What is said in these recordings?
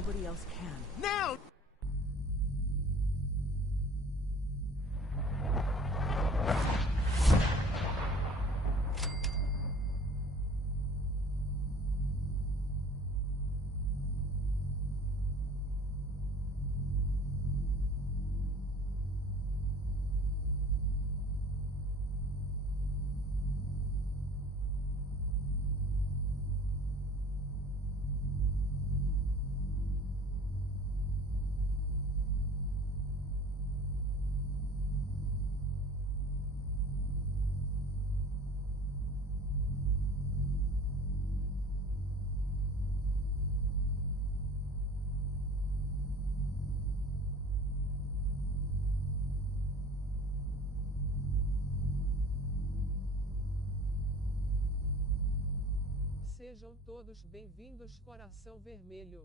nobody else can. Now! Sejam todos bem-vindos, coração vermelho.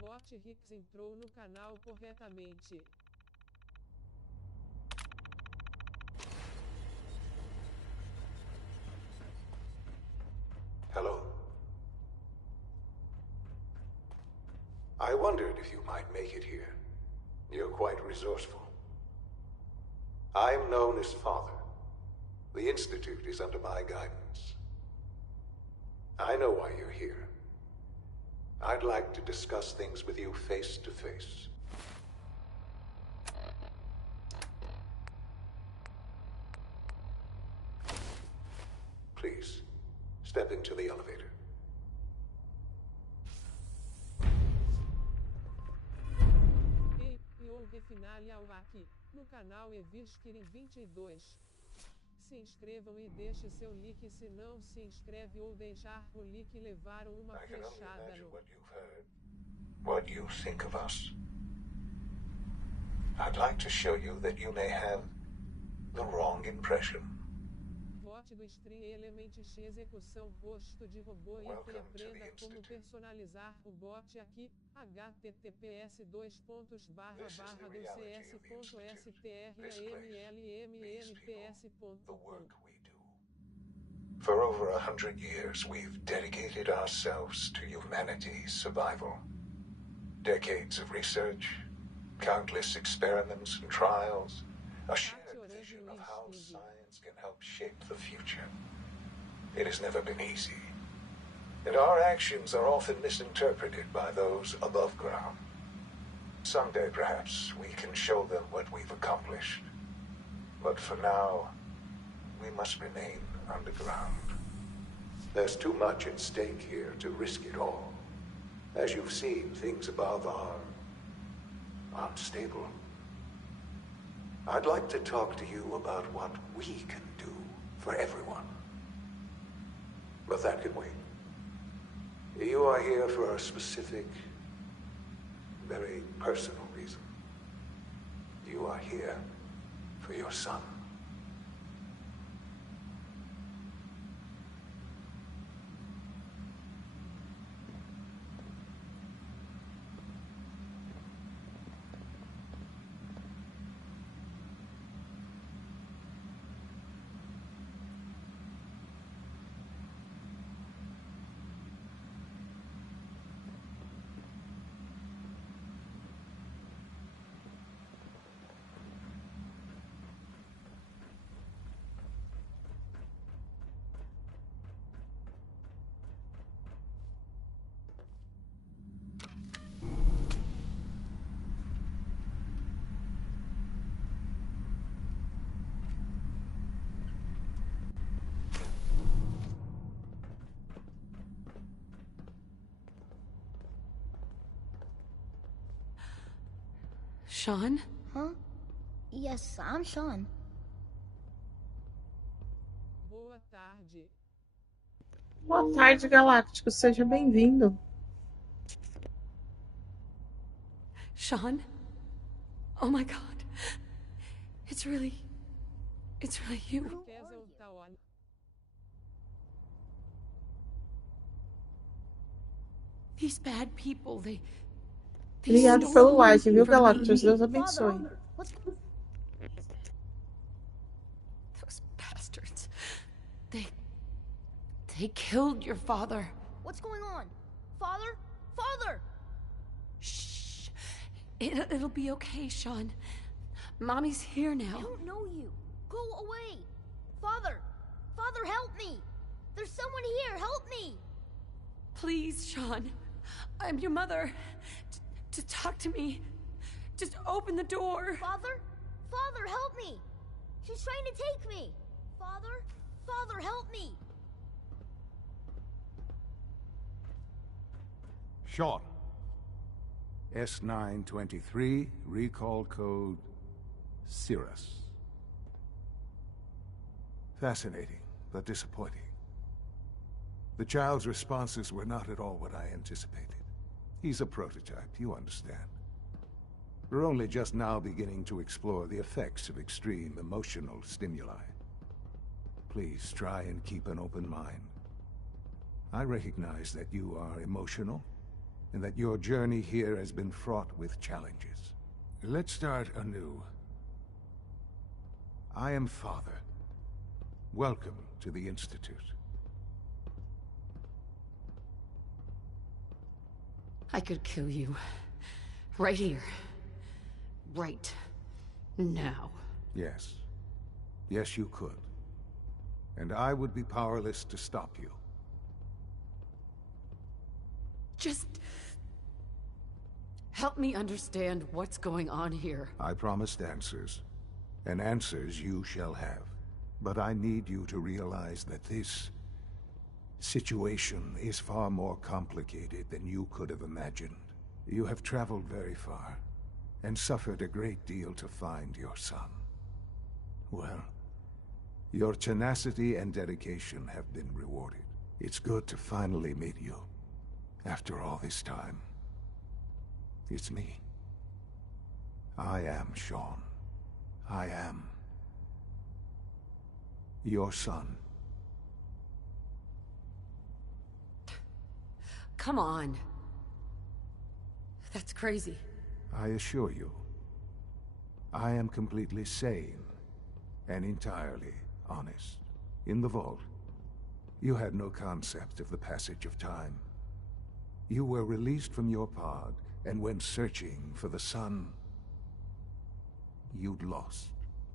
Bot Hicks entrou no canal corretamente. Hello. I wondered if you might make it here. You're quite resourceful. I'm known as Father. The Institute is under my guidance. I know why you're here. I'd like to discuss things with you face to face. Please, step into the elevator. Ei, houve final aqui, no canal Eveline 22. Se inscrevam e deixe seu like, se não se inscreve ou deixar o like levaram uma flechada no... What you think of us. I'd like to show you that you may have the wrong impression. Vote do stream Elements execução rosto de robô e aprenda como personalizar o bot aqui, https://do.cs.strmmmps.com. For over 100 years, we've dedicated ourselves to humanity's survival. Decades of research, countless experiments and trials, a shared vision of how science can help shape the future. It has never been easy, and our actions are often misinterpreted by those above ground. Someday, perhaps, we can show them what we've accomplished. But for now, we must remain underground. There's too much at stake here to risk it all. As you've seen, things above are unstable. I'd like to talk to you about what we can do for everyone. But that can wait. You are here for a specific, very personal reason. You are here for your son. Sean? Huh? Yes, I'm Sean. Boa tarde. Boa tarde, Galáctico. Seja bem-vindo. Sean? Oh my god. It's really you. These bad people, they Obrigado stole pelo like, everything viu, from me. Galácticos? Deus abençoe. Those bastards. They killed your father. What's going on? Father? Father! Shh. It'll be okay, Sean. Mommy's here I now. don't know you. Go away. Father! Father, help me! There's someone here, help me! Please, Sean. I'm your mother. To talk to me. Just open the door. Father? Father, help me! She's trying to take me! Father? Father, help me! Sean. S923, recall code Cirrus. Fascinating, but disappointing. The child's responses were not at all what I anticipated. He's a prototype, you understand. We're only just now beginning to explore the effects of extreme emotional stimuli. Please try and keep an open mind. I recognize that you are emotional, and that your journey here has been fraught with challenges. Let's start anew. I am Father. Welcome to the Institute. I could kill you. Right here. Right now. Yes. Yes, you could. And I would be powerless to stop you. Just help me understand what's going on here. I promised answers, and answers you shall have. But I need you to realize that this situation is far more complicated than you could have imagined. You have traveled very far, and suffered a great deal to find your son. Well, your tenacity and dedication have been rewarded. It's good to finally meet you. After all this time, it's me. I am Sean. I am your son. Come on. That's crazy. I assure you, I am completely sane and entirely honest. In the vault, you had no concept of the passage of time. You were released from your pod and went searching for the sun you'd lost.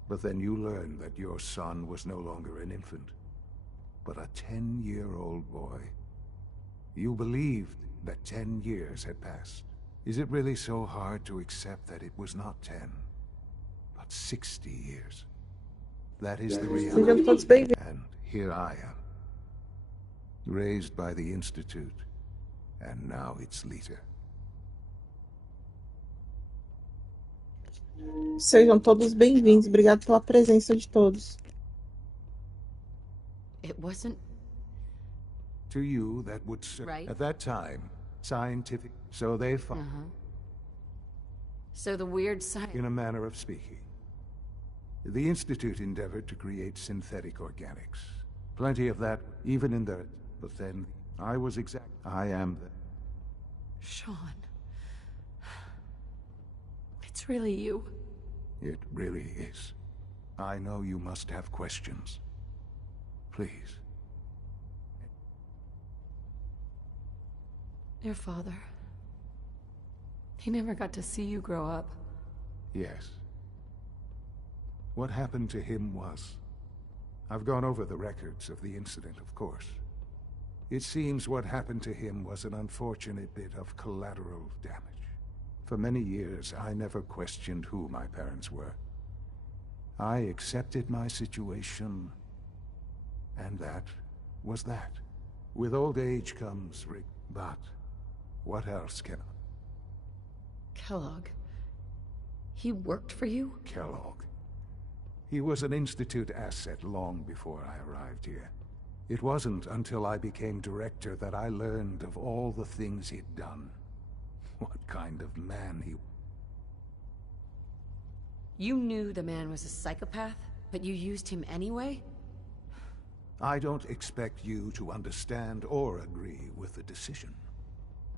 But then you learned that your son was no longer an infant, but a 10-year-old boy. You believed that 10 years had passed. Is it really so hard to accept that it was not 10, but 60 years? That is the reality. And here I am, raised by the Institute, and now its leader. Sejam todos bem-vindos. Obrigado pela presença de todos. It wasn't To you, that would right. at that time, scientific. So they found, So the weird science. in a manner of speaking. The Institute endeavored to create synthetic organics. Plenty of that, even in the... But then, I am the... Sean. It's really you. It really is. I know you must have questions. Please. Your father. He never got to see you grow up. Yes. What happened to him was... I've gone over the records of the incident, of course. It seems what happened to him was an unfortunate bit of collateral damage. For many years, I never questioned who my parents were. I accepted my situation, and that was that. With old age comes but what else can Kellogg. He worked for you? Kellogg? He was an Institute asset long before I arrived here. It wasn't until I became director that I learned of all the things he'd done. What kind of man he... You knew the man was a psychopath, but you used him anyway? I don't expect you to understand or agree with the decision.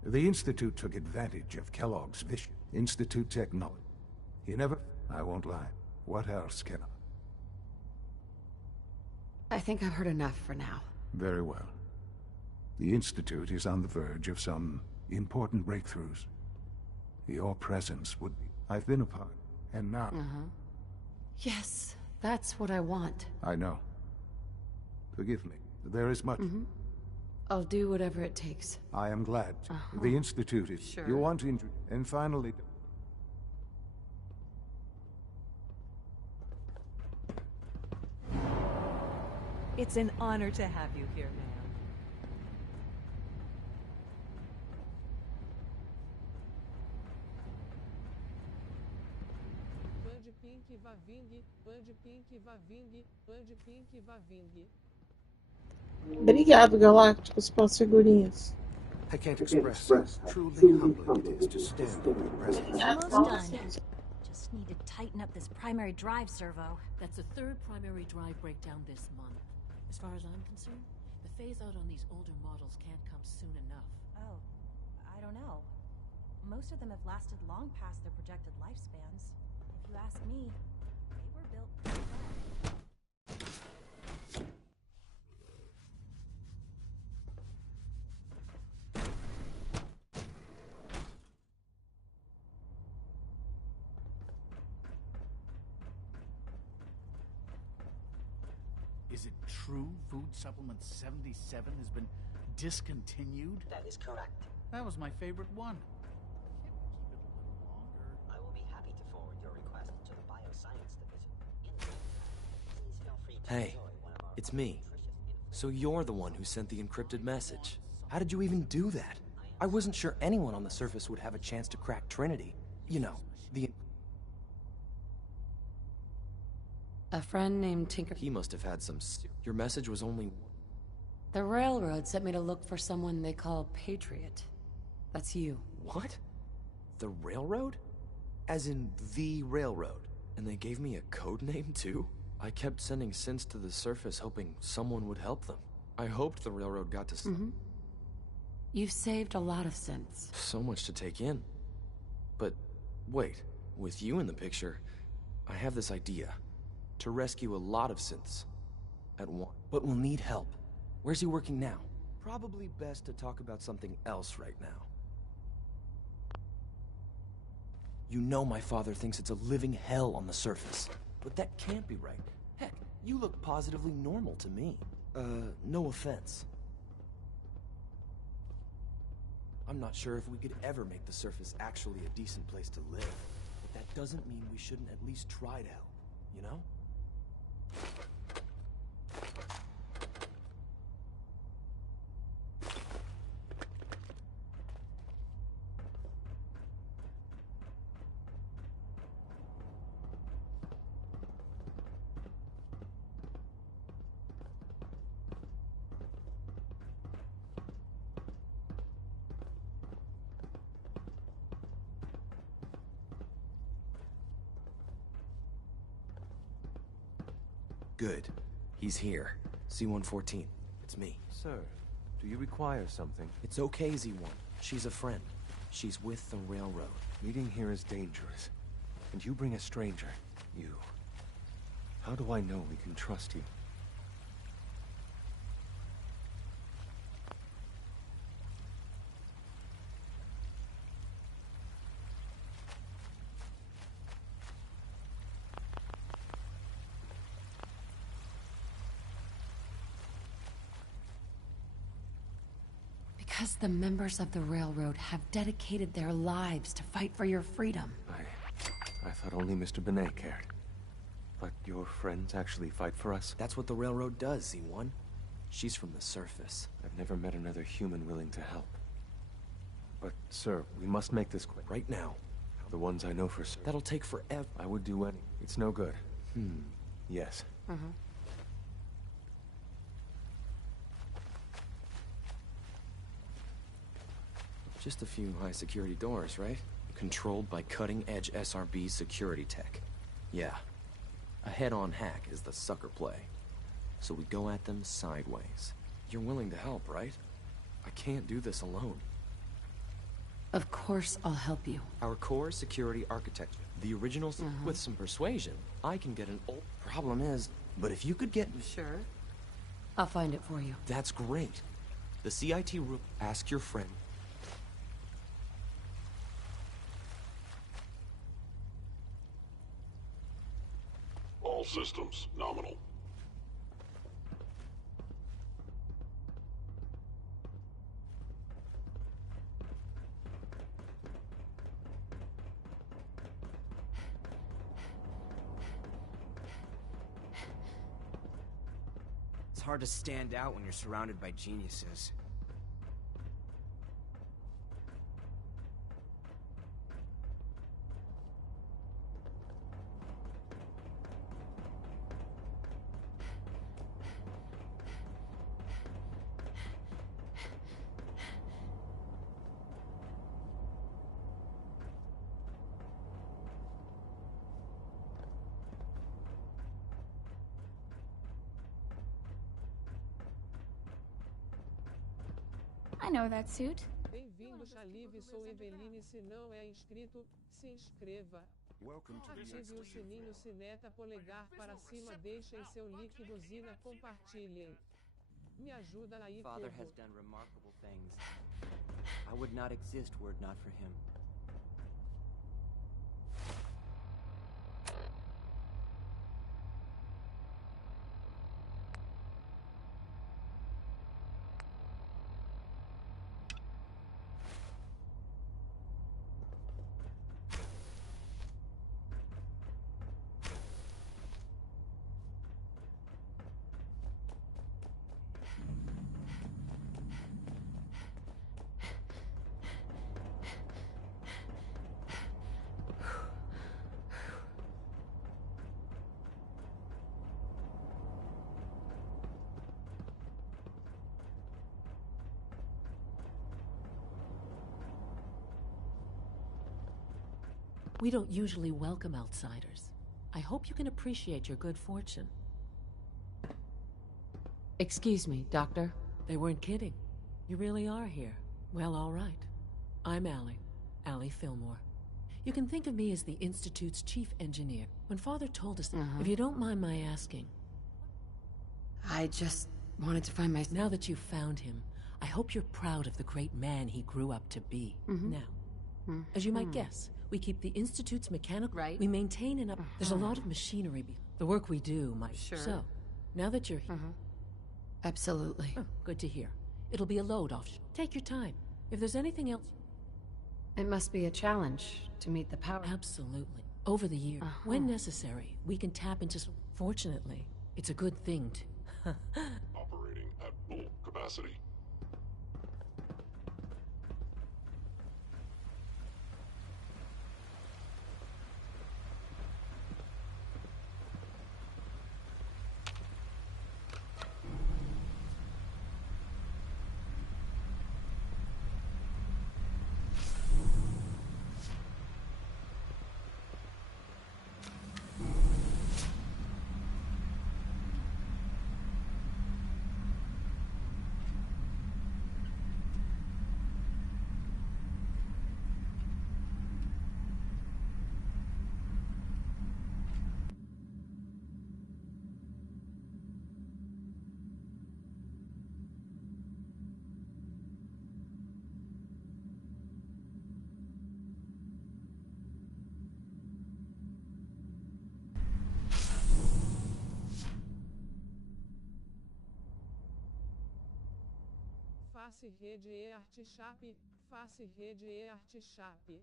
The Institute took advantage of Kellogg's vision. Institute technology. He never... I won't lie. What else can I think I've heard enough for now. Very well. The Institute is on the verge of some important breakthroughs. Your presence would be... I've been a part, and now... Yes, that's what I want. I know. Forgive me. There is much... I'll do whatever it takes. I am glad. The Institute is... Sure. You want to... And finally... It's an honor to have you here, ma'am. Ande pink vá vingue, ande pink vá vingue, ande pink vá vingue. Obrigado, Galácticos, pelas figurinhas. I can't express how truly humbling it is to stand in your presence. Almost done. Just need to tighten up this primary drive servo. That's the third primary drive breakdown this month. As far as I'm concerned, the phase-out on these older models can't come soon enough. Oh, I don't know. Most of them have lasted long past their projected lifespans. If you ask me, they were built pretty well. Is it true food supplement 77 has been discontinued? That is correct. That was my favorite one. Can't we keep it a little longer? I will be happy to forward your request to the Bioscience Division. Please feel free to Hey, enjoy one of our it's me. So you're the one who sent the encrypted message. How did you even do that? I wasn't sure anyone on the surface would have a chance to crack Trinity. You know, the... A friend named Tinker... He must have had some... Your message was only... The railroad sent me to look for someone they call Patriot. That's you. What? The railroad? As in the railroad? And they gave me a code name, too? I kept sending synths to the surface hoping someone would help them. I hoped the railroad got to... You've saved a lot of synths. So much to take in. But, wait. With you in the picture, I have this idea. To rescue a lot of synths. At once. But we'll need help. Where's he working now? Probably best to talk about something else right now. You know my father thinks it's a living hell on the surface. But that can't be right. Heck, you look positively normal to me. No offense. I'm not sure if we could ever make the surface actually a decent place to live. But that doesn't mean we shouldn't at least try to help, you know? Good. He's here. C-114. It's me. Sir, do you require something? It's okay, Z-1. She's a friend. She's with the railroad. Meeting here is dangerous. And you bring a stranger. You. How do I know we can trust you? Because the members of the railroad have dedicated their lives to fight for your freedom. I thought only Mr. Benet cared. But your friends actually fight for us? That's what the railroad does, Z-1. She's from the surface. I've never met another human willing to help. But, sir, we must make this quick. Right now. The ones I know for certain. That'll take forever. I would do any. It's no good. Yes. Just a few high-security doors, right? Controlled by cutting-edge SRB security tech. Yeah. A head-on hack is the sucker play. So we go at them sideways. You're willing to help, right? I can't do this alone. Of course I'll help you. Our core security architecture. The originals with some persuasion. I can get an old... Problem is, but if you could get... Sure. I'll find it for you. That's great. The CIT room... Ask your friend. All systems nominal. It's hard to stand out when you're surrounded by geniuses. I know that suit. Bem-vindos a Live, sou Eveline. Se não é inscrito, se inscreva. Ative o sininho, sineta, polegar para cima, deixem seu like, buzina, compartilhem. Me ajuda aí, Father povo. has done remarkable things. I would not exist were it not for him. We don't usually welcome outsiders. I hope you can appreciate your good fortune. Excuse me, Doctor. They weren't kidding. You really are here. Well, all right. I'm Allie Fillmore. You can think of me as the Institute's chief engineer. When Father told us, if you don't mind my asking. I just wanted to find my... Now that you've found him, I hope you're proud of the great man he grew up to be. Now, as you might guess, we keep the Institute's mechanical... Right. We maintain and There's a lot of machinery. The work we do might... Sure. So, now that you're here... Absolutely. Oh, good to hear. It'll be a load off. Take your time. If there's anything else... It must be a challenge to meet the power. Absolutely. Over the years, when necessary, we can tap into... Fortunately, it's a good thing to... Operating at full capacity. face rede e arte chape, face rede e arte chape.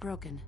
Broken.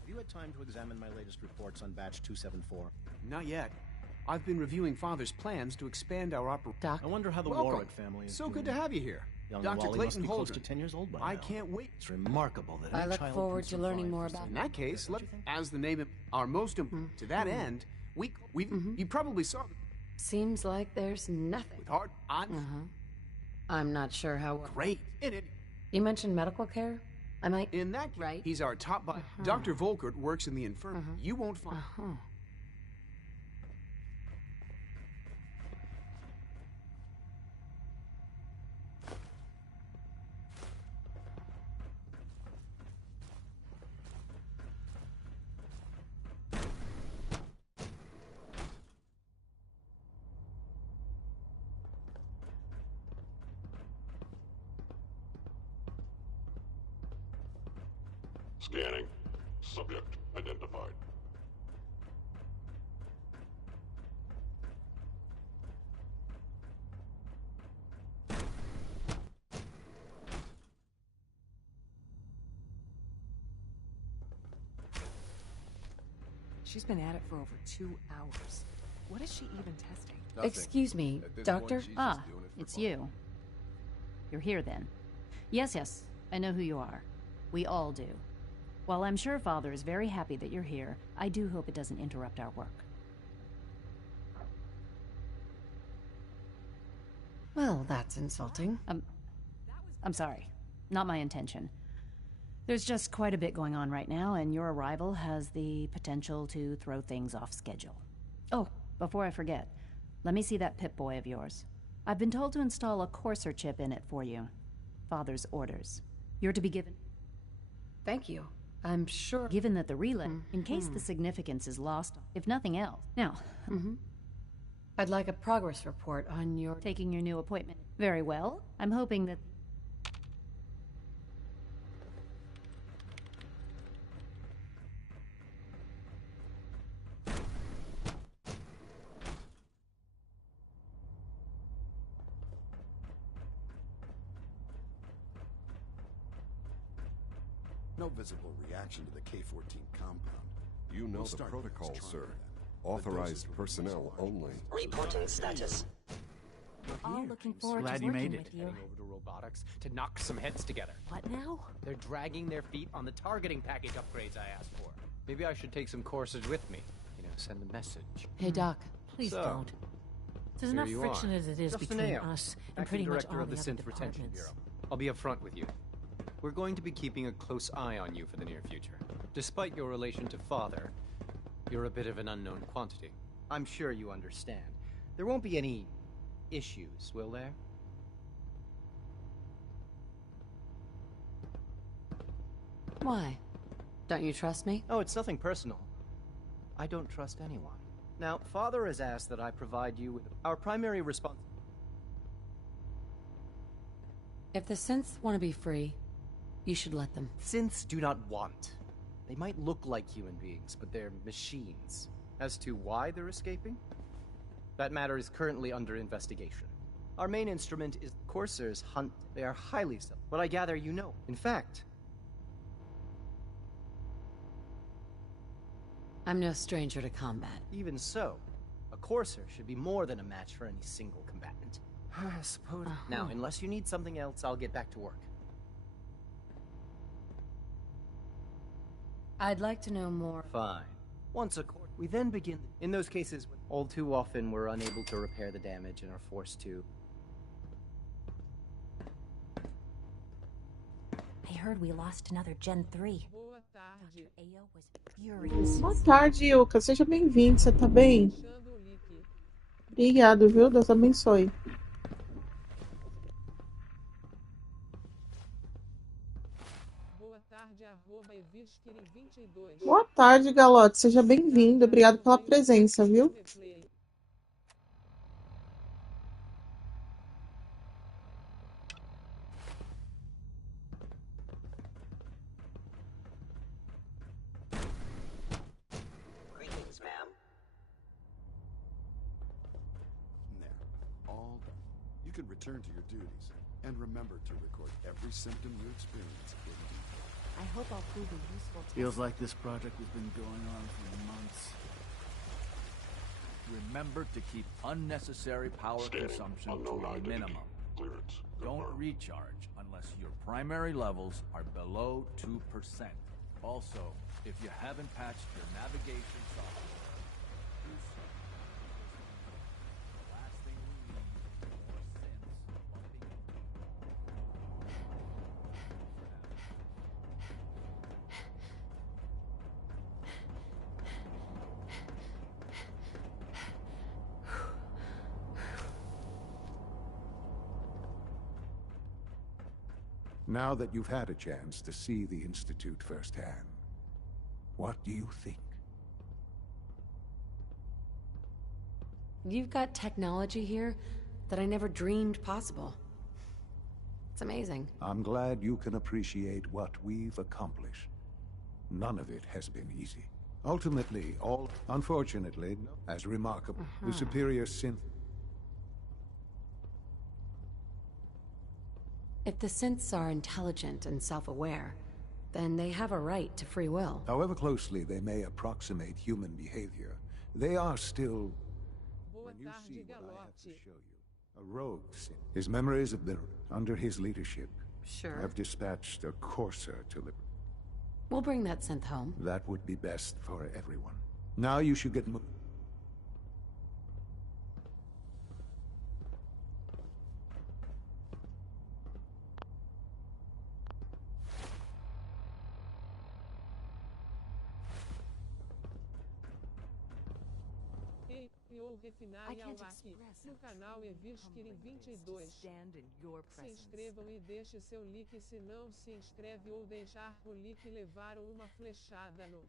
Have you had time to examine my latest reports on batch 274? Not yet. I've been reviewing Father's plans to expand our operation. I wonder how the Welcome. Warwick family is So doing. good to have you here. Young Dr. Wally Clayton must be close Holdren. to 10 years old by I now. can't wait. It's remarkable that I any look child forward can to learning survive more for about In that case, as the name of our most to that end, you probably saw Seems like there's nothing. with heart I'm not sure how. great in it. You mentioned medical care? I might. In that case, he's our top Dr. Volkert works in the infirmary. You won't find. Scanning. Subject identified. She's been at it for over 2 hours. What is she even testing? Excuse me, Doctor? Ah, it's you. You're here then. Yes, I know who you are. We all do. While I'm sure Father is very happy that you're here, I do hope it doesn't interrupt our work. Well, that's insulting. I'm sorry. Not my intention. There's just quite a bit going on right now, and your arrival has the potential to throw things off schedule. Oh, before I forget, let me see that Pip-Boy of yours. I've been told to install a courser chip in it for you. Father's orders. You're to be given... Thank you. I'm sure... Given that the relay, in case the significance is lost, if nothing else. Now... I'd like a progress report on your... Taking your new appointment. Very well. I'm hoping that... No visible reaction to the K-14 compound. You know the protocol, sir. Authorized personnel only. Reporting status. All looking forward Glad to you working made it. with you. Heading over to robotics to knock some heads together. What now? They're dragging their feet on the targeting package upgrades I asked for. Maybe I should take some courses with me. You know, send a message. Hey, Doc. Please So, don't. There's here enough you friction are. as it is Just between an AO, us and acting pretty much director all of the the other Synth Retention departments. Bureau. I'll be upfront with you. We're going to be keeping a close eye on you for the near future. Despite your relation to Father, you're a bit of an unknown quantity. I'm sure you understand. There won't be any issues, will there? Why? Don't you trust me? Oh, it's nothing personal. I don't trust anyone. Now, Father has asked that I provide you with our primary response. If the synths want to be free, you should let them. Synths do not want. They might look like human beings, but they're machines. As to why they're escaping? That matter is currently under investigation. Our main instrument is coursers hunt. They are highly so. But I gather you know. In fact, I'm no stranger to combat. even so, a courser should be more than a match for any single combatant. I suppose. Now, unless you need something else, I'll get back to work. I'd like to know more. Fine. Once a course, we then begin. In those cases, all too often we're unable to repair the damage and are forced to. I heard we lost another Gen 3. Boa tarde. Dr. Ao was furious. Boa tarde, Yuka. Seja bem-vindo. Você tá bem? Fechando o link. Obrigado, viu? Deus abençoe. Boa tarde, @evisquerem22. Boa tarde, Galote. Seja bem-vindo. Obrigado pela presença, viu? Greetings, ma'am. There. All done. You can return to your duties. And remember to record every symptom you experience. I hope I'll prove a useful test. Feels like this project has been going on for months. Remember to keep unnecessary power consumption to a minimum. Don't recharge unless your primary levels are below 2%. Also, if you haven't patched your navigation software, do so. The last thing we need is more synths bumping into Now that you've had a chance to see the Institute firsthand, what do you think? You've got technology here that I never dreamed possible. It's amazing. I'm glad you can appreciate what we've accomplished. None of it has been easy. Ultimately, unfortunately, as remarkable, the superior synth. If the synths are intelligent and self-aware, then they have a right to free will. However closely they may approximate human behavior, they are still... When you see what I have to show you, a rogue. His memories have been under his leadership. Sure. I've dispatched a courser to live. We'll bring that synth home. That would be best for everyone. Now you should get moving. Refinar ao aqui, no canal Eveline 22. Se inscrevam e deixe seu like se não se inscreve ou deixar o like levaram uma flechada no...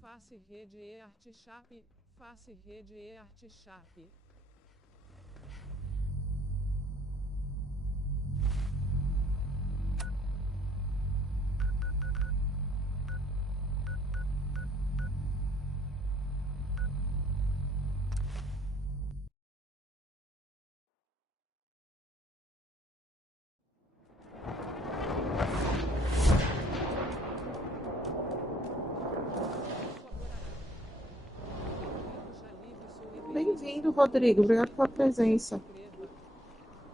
Face rede e arte sharp, face rede e arte sharp. Bem-vindo, Rodrigo. Obrigado pela presença.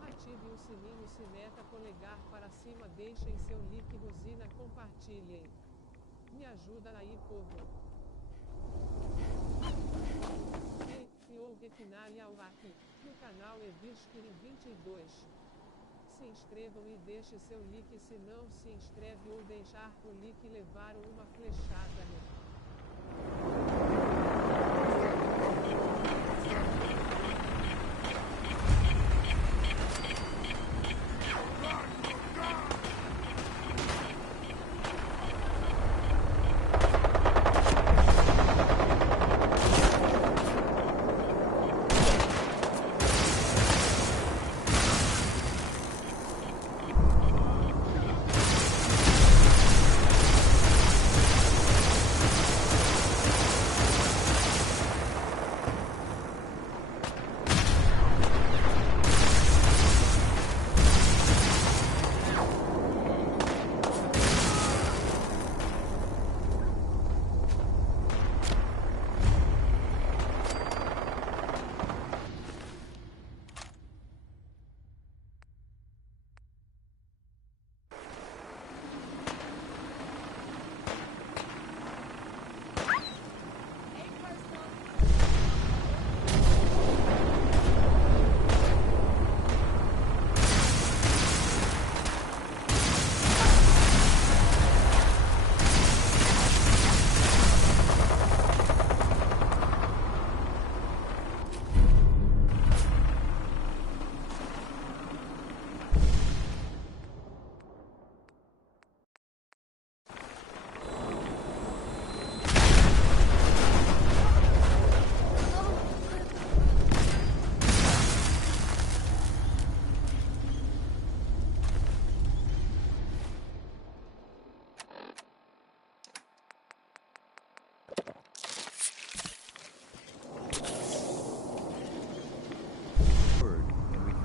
Ative o sininho, se meta polegar para cima, deixem seu like, buzina, compartilhem. Me ajuda aí, povo. E refinar ao aqui, no canal Eveline 22. Se inscrevam e deixe seu like se não se inscreve ou deixar o like levaram uma flechada no...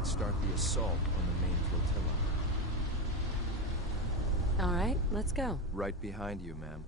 Start the assault on the main flotilla. All right, let's go. Right behind you, ma'am.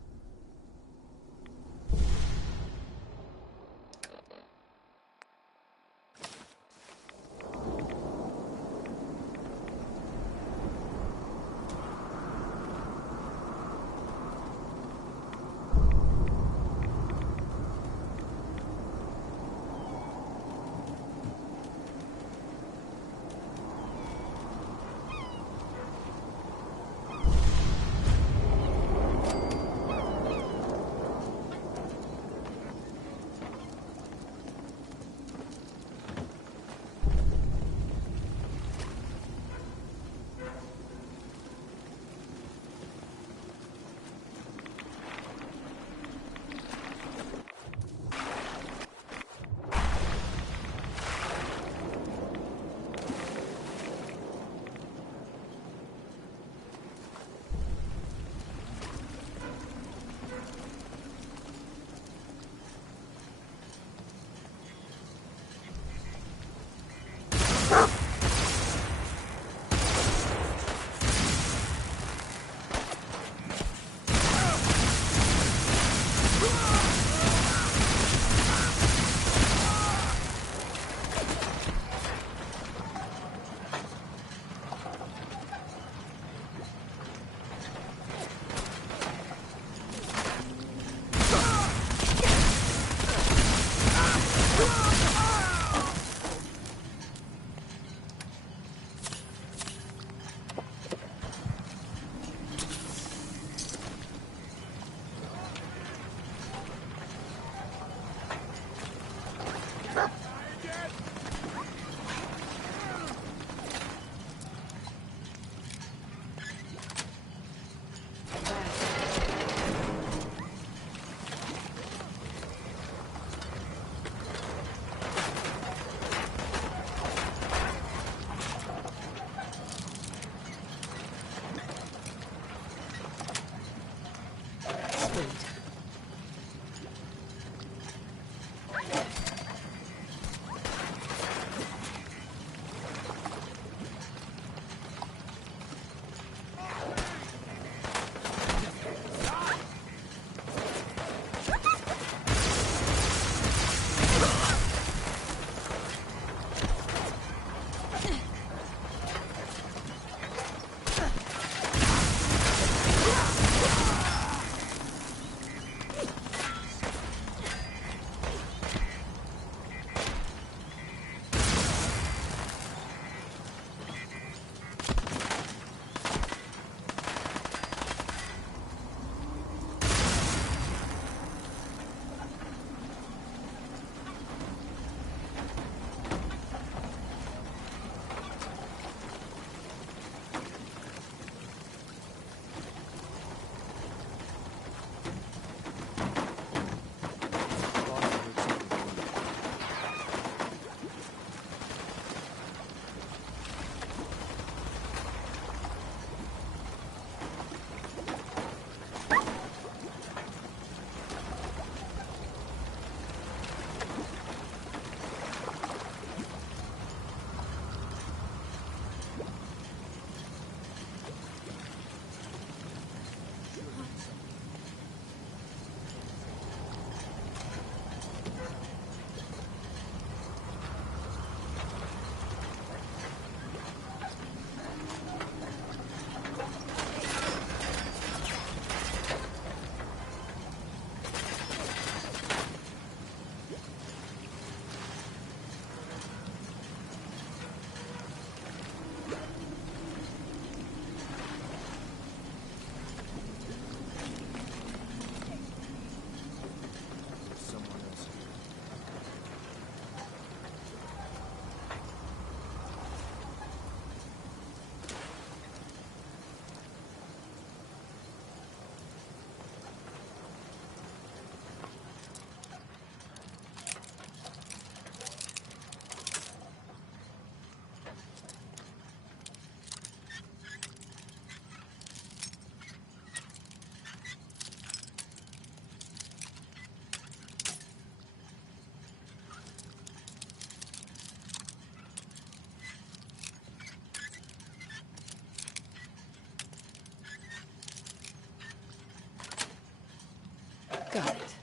Got it.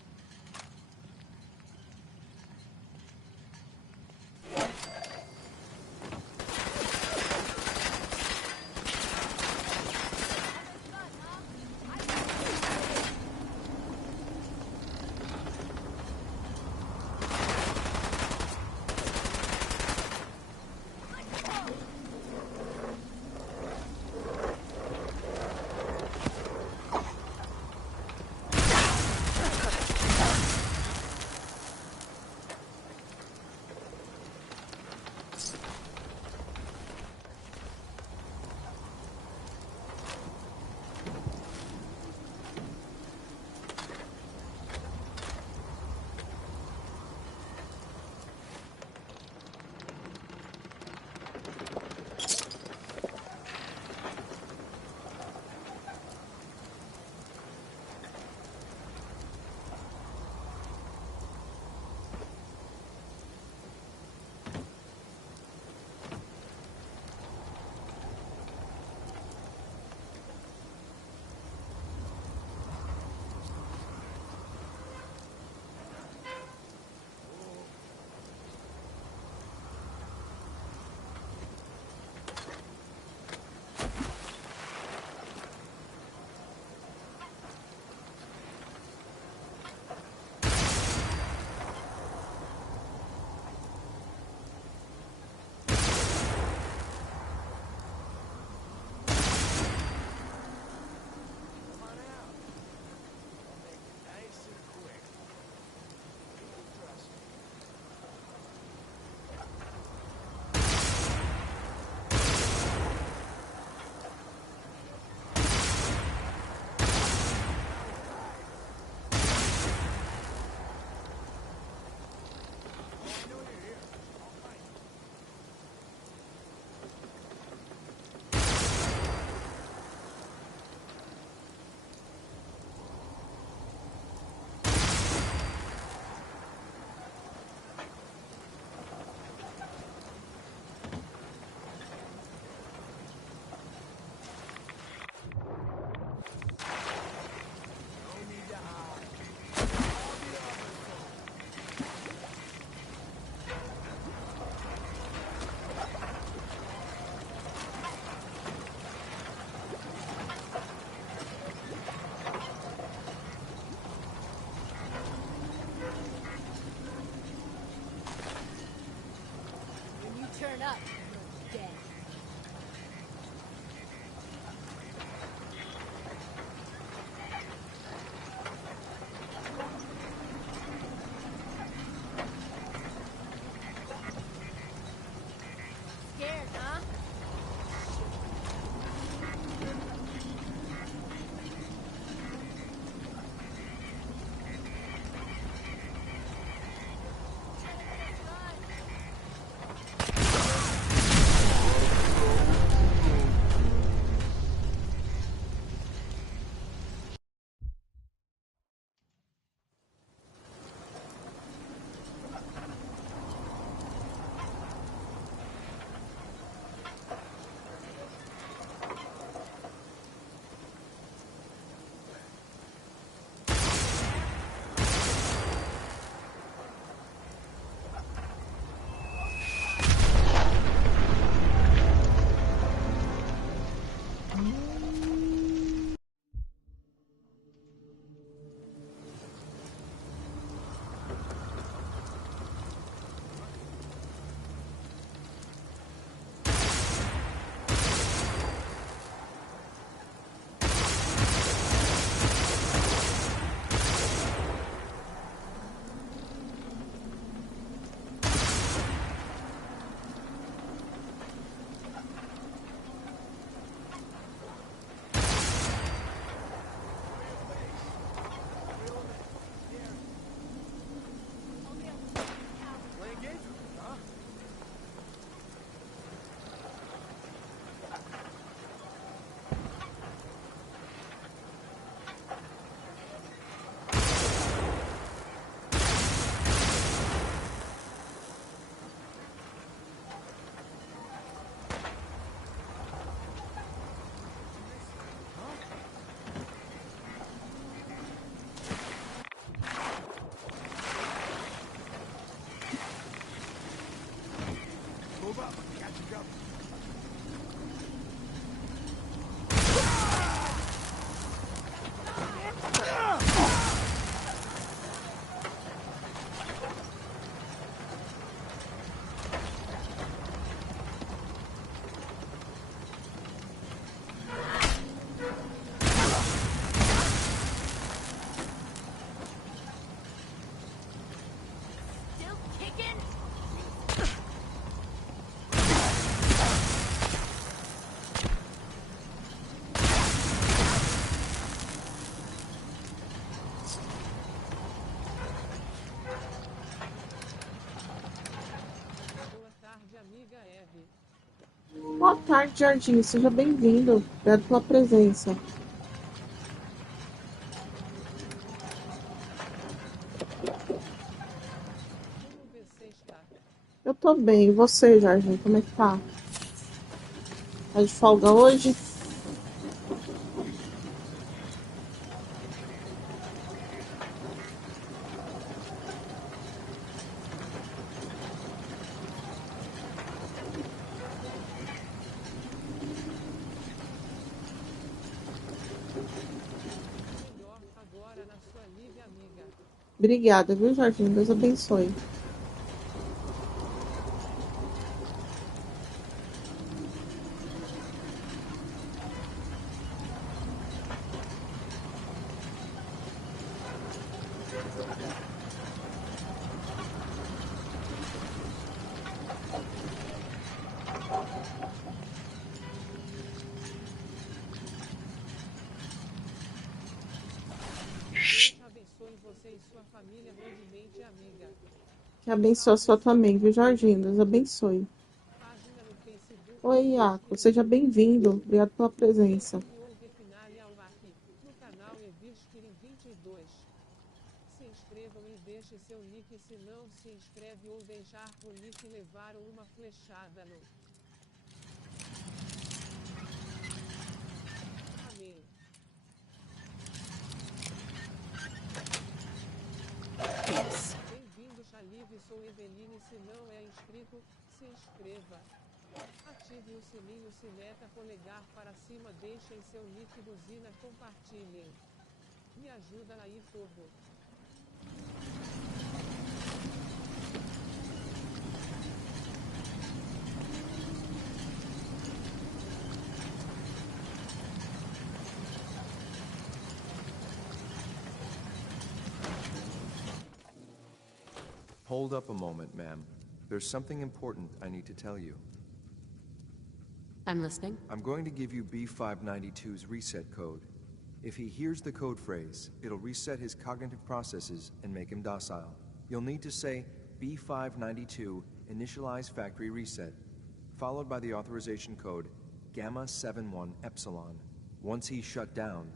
Turn up, you're dead. Scared, huh? Boa tarde, Jardim. Seja bem-vindo. Obrigado pela presença. Eu tô bem. E você, Jardim? Como é que tá? Tá de folga hoje? Obrigada, viu, Jardim? Deus abençoe. Que abençoe a sua também, viu, Jorginho? Deus abençoe. Oi, Iaco. Seja bem-vindo. Obrigado pela presença. No canal Eveline 22. Se inscrevam e deixe seu nick, se não se inscreve ou deixar o nick levar uma flechada no... Amém. Yes. Bem-vindo, Chalive, sou Eveline, se não é inscrito, se inscreva. Ative o sininho, se meta polegar para cima, deixem seu nick, buzina, compartilhem. Me ajuda aí, povo. Hold up a moment, ma'am. There's something important I need to tell you. I'm listening. I'm going to give you B592's reset code. If he hears the code phrase, it'll reset his cognitive processes and make him docile. You'll need to say B592 initialize factory reset, followed by the authorization code Gamma 71 Epsilon. Once he's shut down,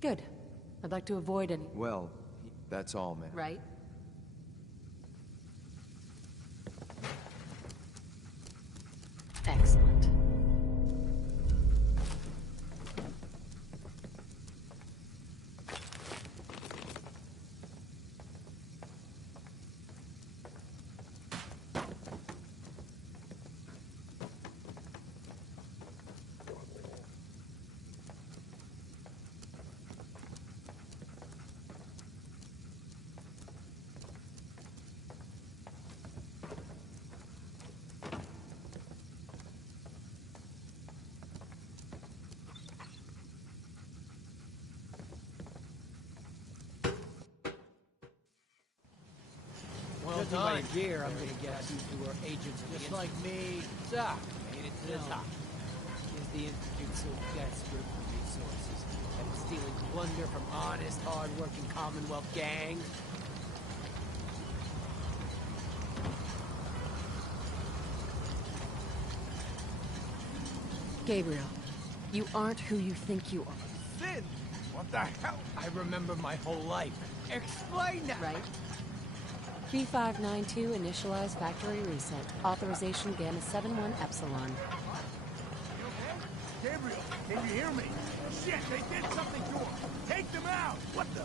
Good. I'd like to avoid any... Well, that's all, ma'am. Right? Excellent. Well done. By gear, I'm gonna guess you were agents of just like me. So, made it to the top. Is the Institute so desperate for resources that it's stealing plunder from honest, hard-working Commonwealth gangs? Gabriel, you aren't who you think you are. Sin? What the hell? I remember my whole life. Explain that! Right? B592 initialize factory reset. Authorization Gamma 71 Epsilon. You okay? Gabriel, can you hear me? Shit, they did something to him! Take them out! What the?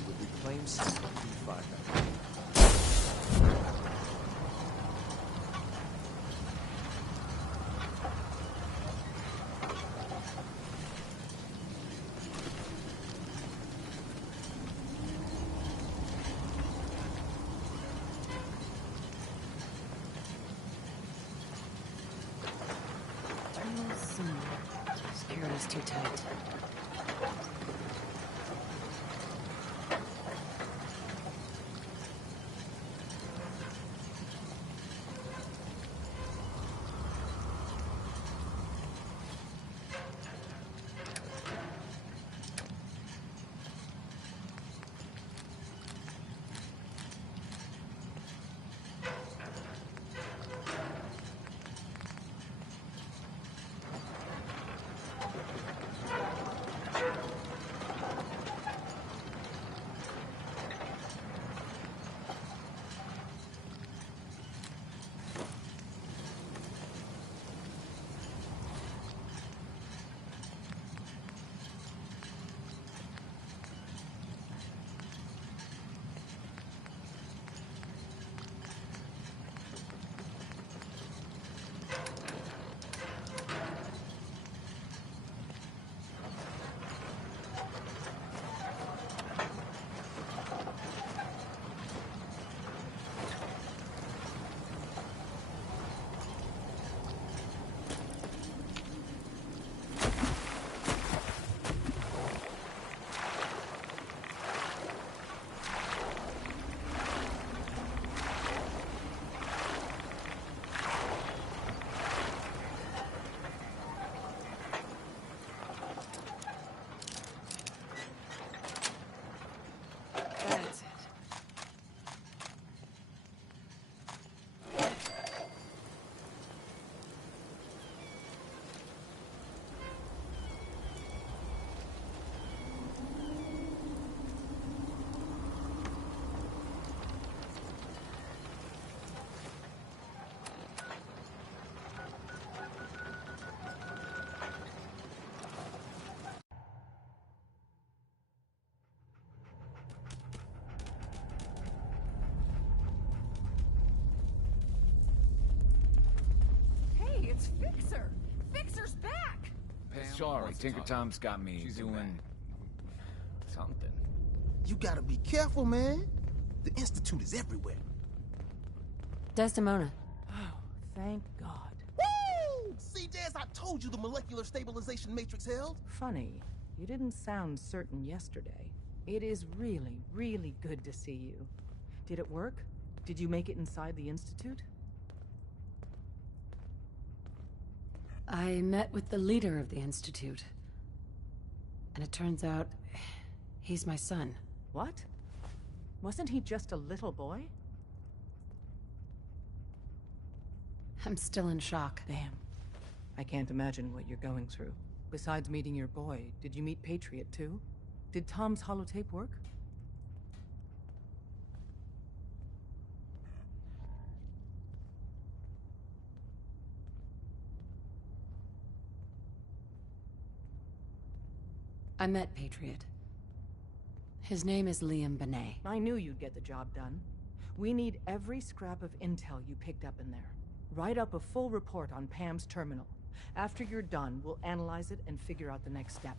it would reclaim system B5. Security's too tight. It's Fixer! Fixer's back! Sorry, Tinker Tom's got me doing something. You gotta be careful, man. The Institute is everywhere. Desdemona. Oh, thank God. Woo! See, Des, I told you the molecular stabilization matrix held. Funny, you didn't sound certain yesterday. It is really, really good to see you. Did it work? Did you make it inside the Institute? I met with the leader of the Institute. And it turns out, he's my son. What? Wasn't he just a little boy? I'm still in shock. Damn. I can't imagine what you're going through. Besides meeting your boy, did you meet Patriot too? Did Tom's holotape work? I met Patriot. His name is Liam Benet. I knew you'd get the job done. We need every scrap of intel you picked up in there. Write up a full report on Pam's terminal. After you're done, we'll analyze it and figure out the next step.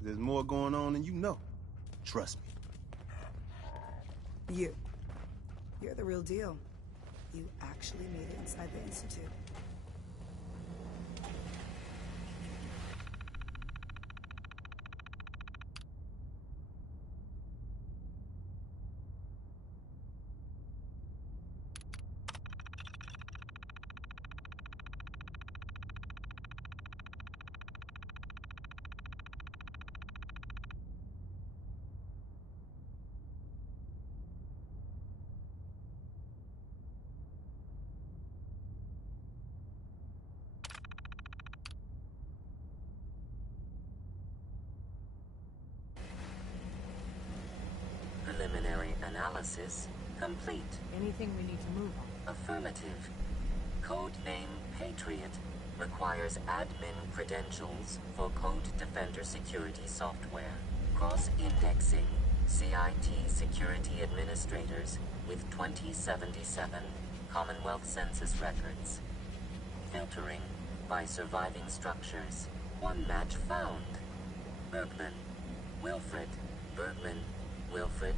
There's more going on than you know. Trust me. You're the real deal. You actually made it inside the Institute. Preliminary analysis complete. Anything we need to move on? Affirmative. Codename Patriot requires admin credentials for Code Defender security software. Cross-indexing CIT security administrators with 2077 Commonwealth Census records. Filtering by surviving structures. One match found. Bergman. Wilfred. Bergman. Wilfred.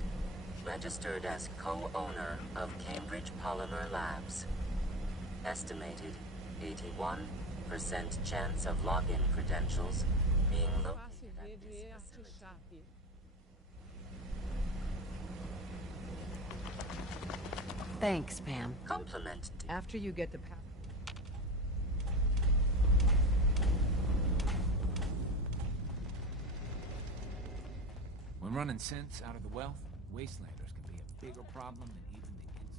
Registered as co-owner of Cambridge Polymer Labs. Estimated 81% chance of login credentials being located at this facility. Thanks, Pam. Compliment. After you get the When running sense out of the wealth, wastelanders can be a bigger problem than even the Institute.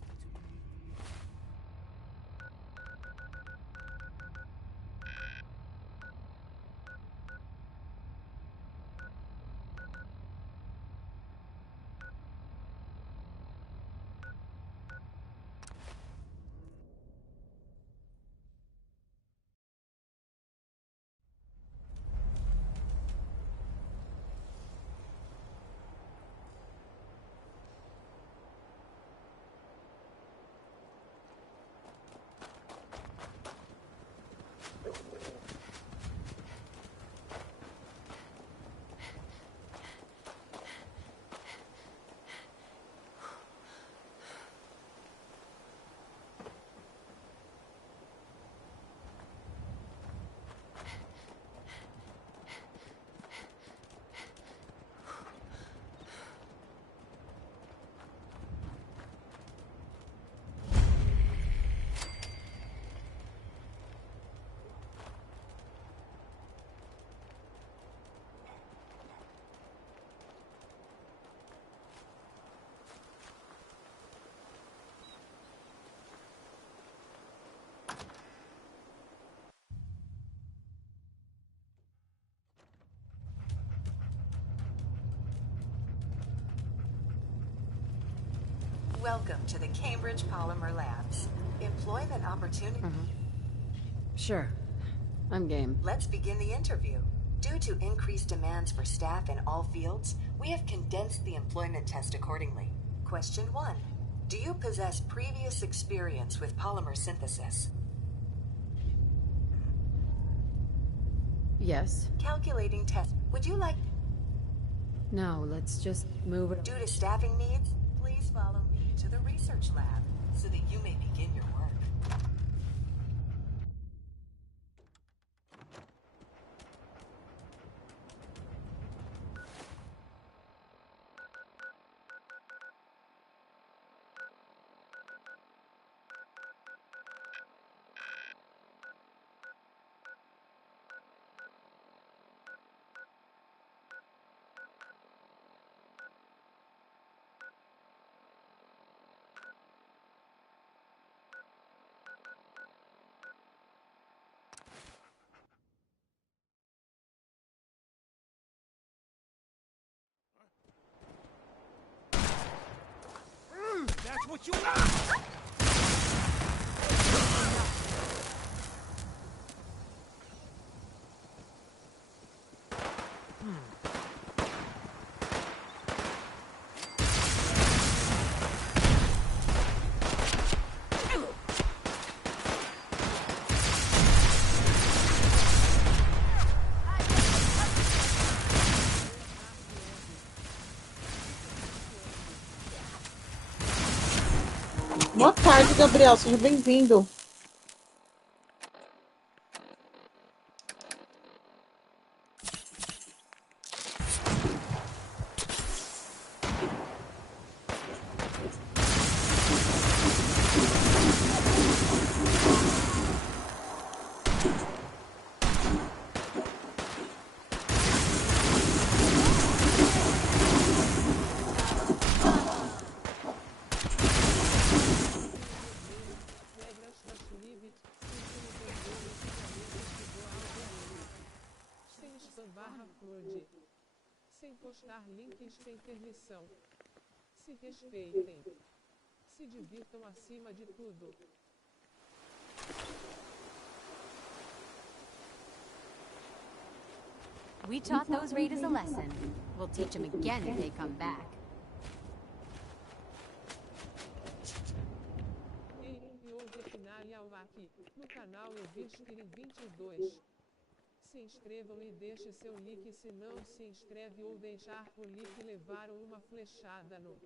Welcome to the Cambridge Polymer Labs. Employment opportunity. Sure. I'm game. Let's begin the interview. Due to increased demands for staff in all fields, we have condensed the employment test accordingly. Question 1. Do you possess previous experience with polymer synthesis? Yes. Calculating test. Would you like... No, let's just move it. Due to staffing needs, please follow me to the research lab so that you may begin your work. That's what you want! Boa tarde, Gabriel. Seja bem-vindo. Sem postar links sem permissão. Se respeitem. Se divirtam acima de tudo. We taught those raiders a lesson. We'll teach them again if they come back. E ouve final aqui, no canal Eveline 22. Se inscrevam e deixe seu like se não se inscreve ou deixar o like levaram uma flechada no...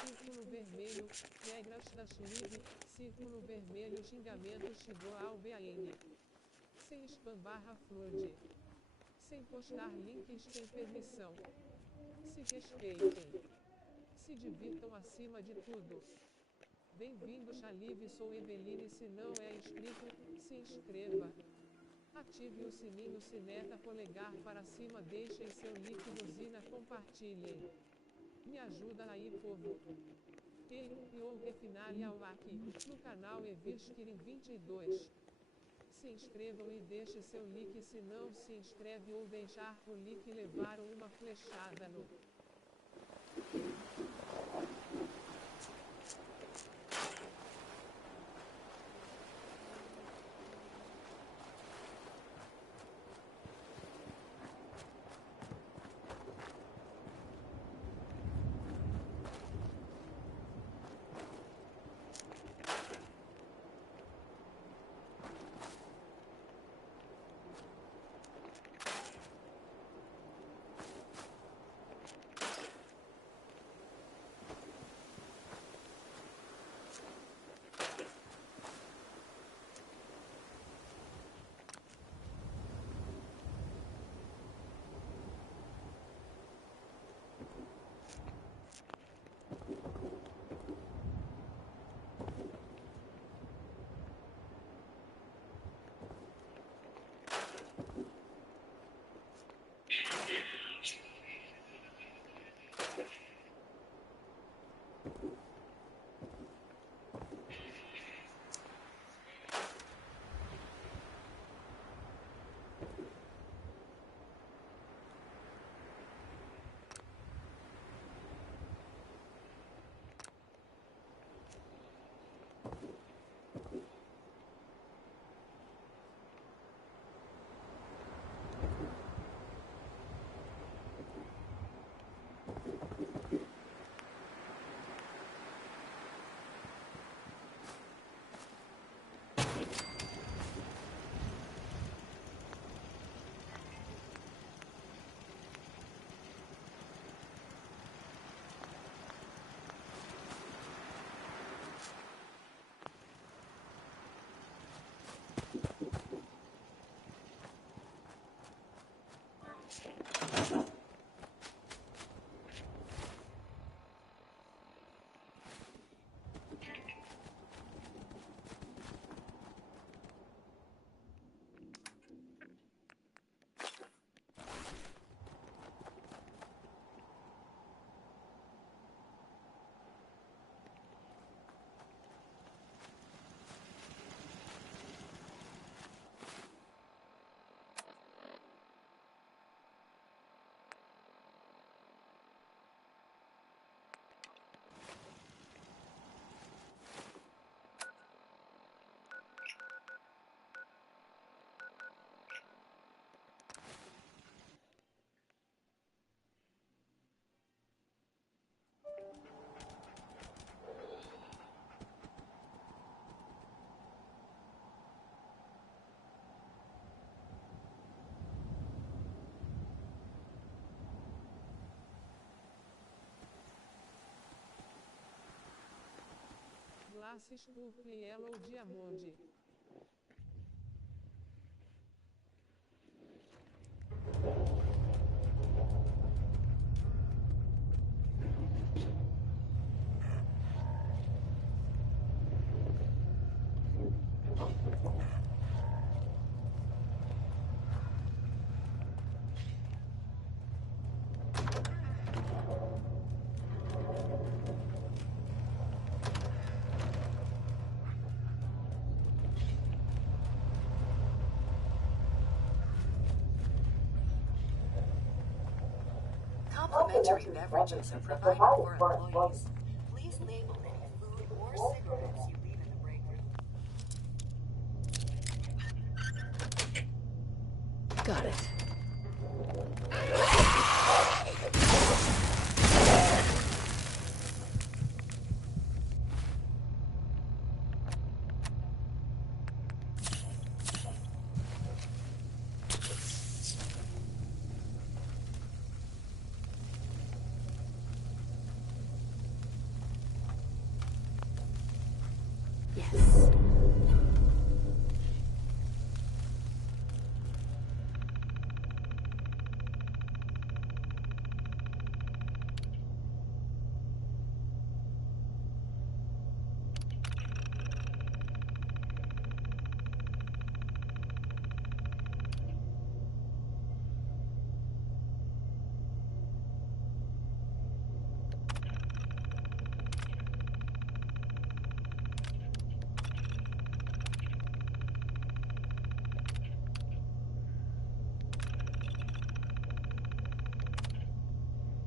Círculo vermelho, regras da SURVIVALCRAFT, círculo vermelho, xingamento chegou ao BAN. Sem spam/flood. Sem postar links sem permissão. Se respeitem. Se divirtam acima de tudo. Bem-vindos a Live, sou Eveline, se não é inscrito, se inscreva. Ative o sininho, sineta, polegar para cima, deixem seu like, buzina, compartilhem. Me ajuda aí, povo. E ouve final aqui, no canal Eveline 22. Se inscrevam e deixe seu like se não se inscreve ou deixar o like levaram uma flechada no... assustando ou diamante. Complimentary beverages are provided for employees. Please label any food or cigarettes you leave in the break room. Got it.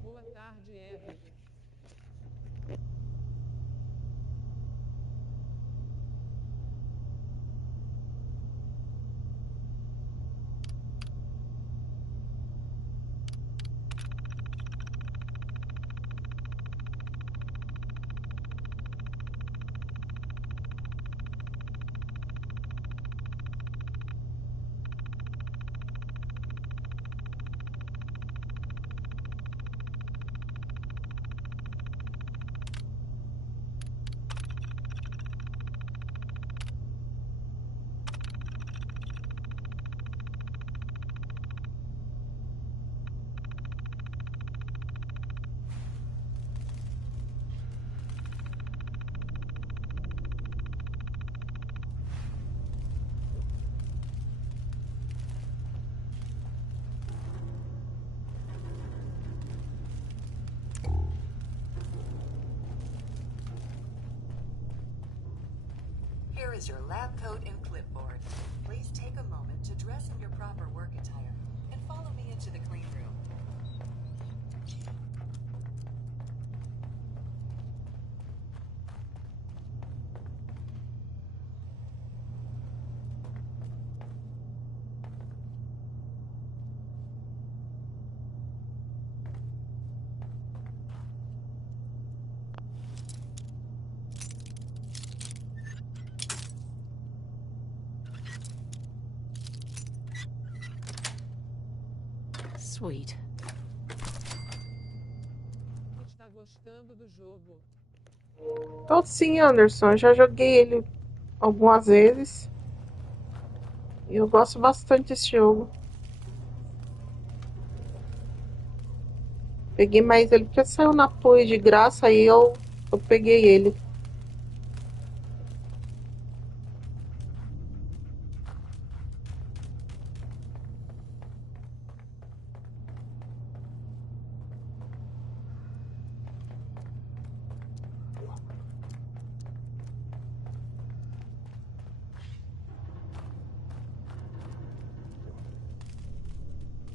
Boa tarde, Eve. Here is your lab coat and clipboard. Please take a moment to dress in your proper work attire and follow me into the clean room. Sweet. Está gostando do jogo? Tô sim, Anderson. Eu já joguei ele algumas vezes. E eu gosto bastante desse jogo. Peguei mais ele porque saiu na Play de graça, aí eu peguei ele.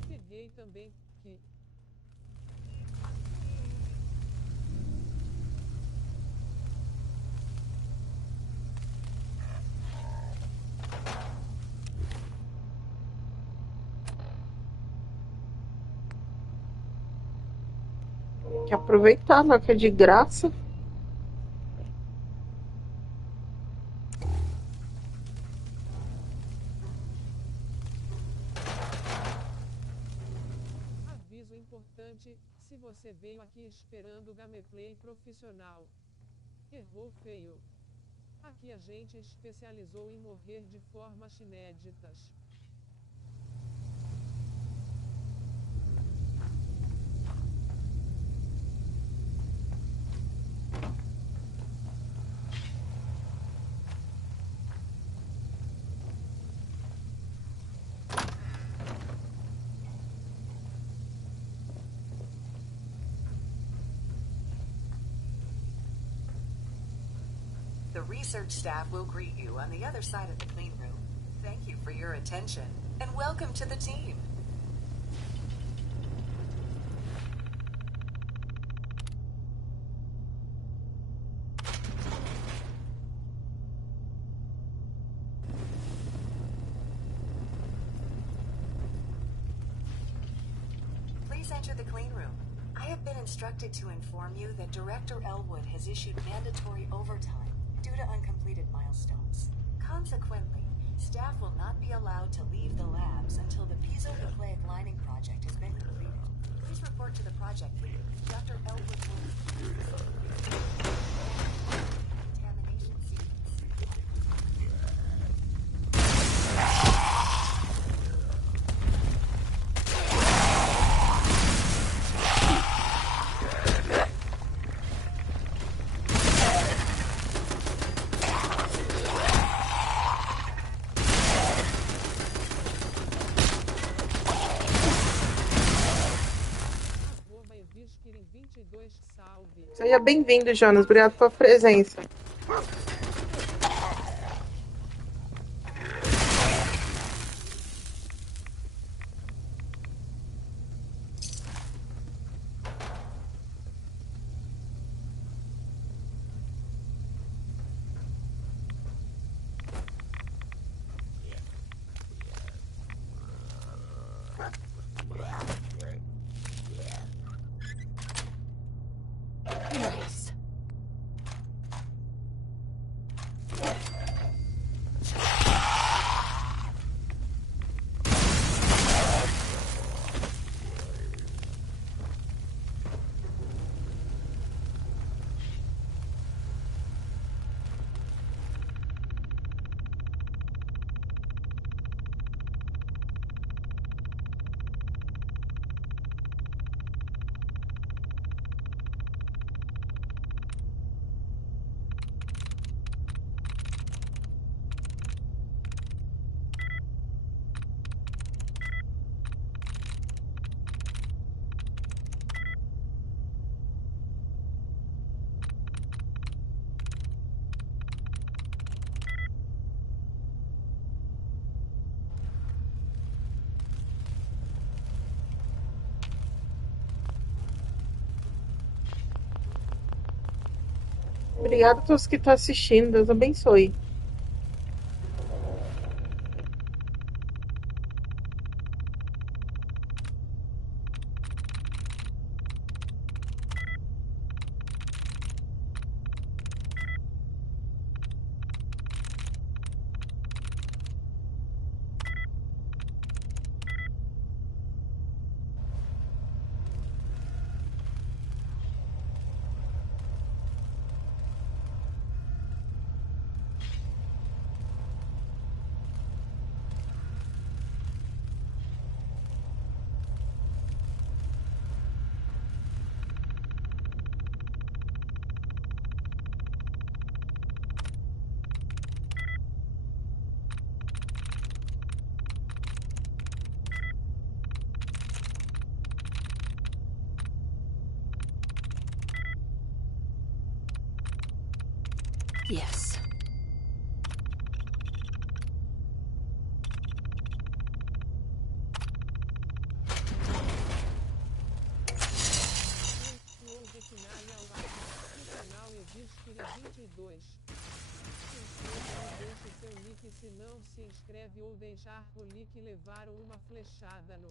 Peguei também, que... Tem que aproveitar, né? Que é de graça. Aviso importante, se você veio aqui esperando gameplay profissional. Errou feio. Aqui a gente especializou em morrer de formas inéditas. The research staff will greet you on the other side of the clean room. Thank you for your attention, and welcome to the team. Please enter the clean room. I have been instructed to inform you that Director Elwood has issued mandatory overtime due to uncompleted milestones. Consequently, staff will not be allowed to leave the labs until the piezonucleic lining project has been completed. Please report to the project leader, Dr. Elwood Wilson. Contamination sequence. Seja bem-vindo, Jonas. Obrigado pela presença. Nice. Obrigado a todos que estão assistindo. Deus abençoe. Yes. Canal Eveline 22. Se inscreva e deixe seu nick, se não se inscreve ou deixar o nick levar uma flechada no...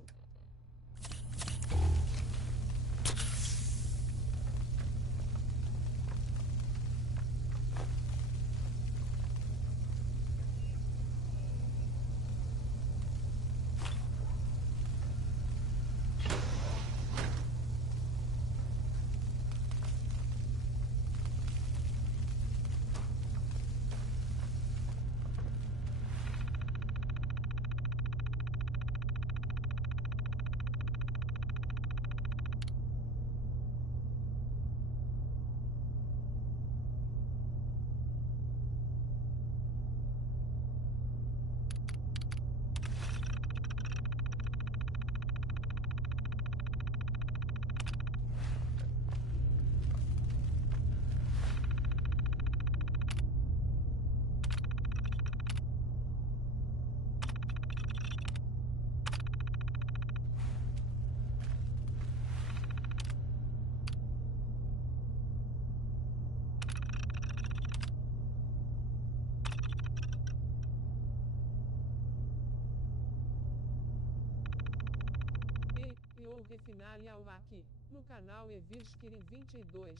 ou refinale ao aqui, no canal Eveline 22.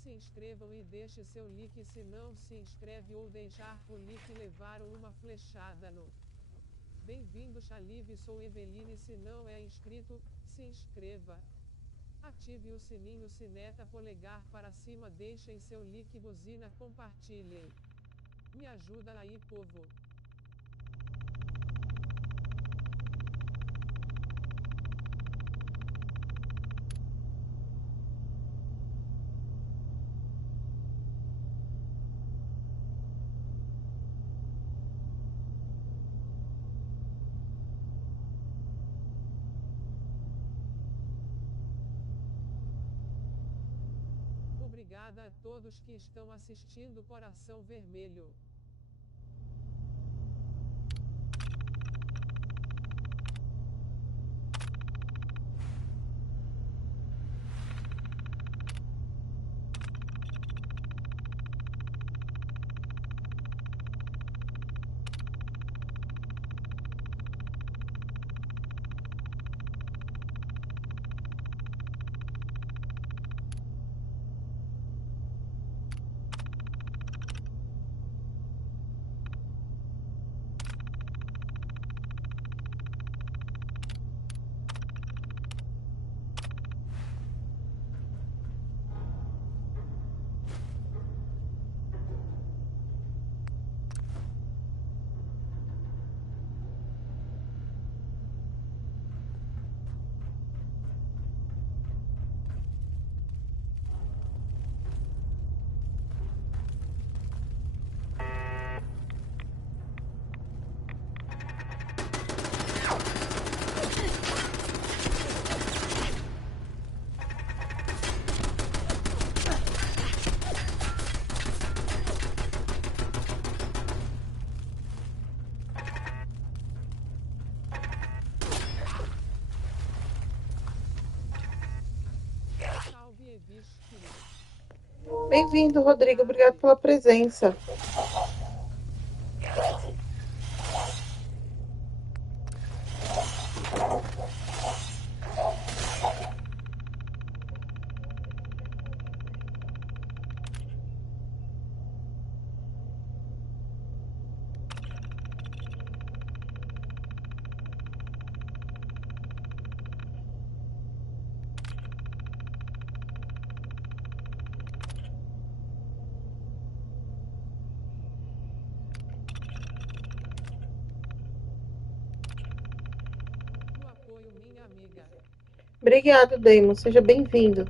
Se inscrevam e deixe seu like se não se inscreve ou deixar o like levaram uma flechada no... Bem-vindo Chalive, sou Eveline, se não é inscrito, se inscreva. Ative o sininho, sineta polegar para cima, deixem seu like, buzina, compartilhem. Me ajuda aí, povo. Obrigada a todos que estão assistindo, coração vermelho. Bem-vindo, Rodrigo. Obrigado pela presença. Obrigado, Damon. Seja bem-vindo.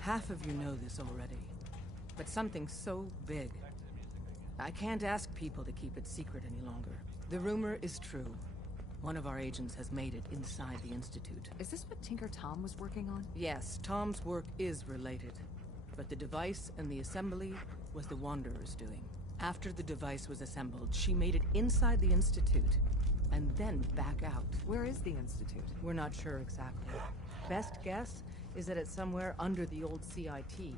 Half of you know this already, but something so big, I can't ask people to keep it secret any longer. The rumor is true. One of our agents has made it inside the Institute. Is this what Tinker Tom was working on? Yes, Tom's work is related, but the device and the assembly was the Wanderer's doing. After the device was assembled, she made it inside the Institute, and then back out. Where is the Institute? We're not sure exactly. Best guess is that it's somewhere under the old CIT.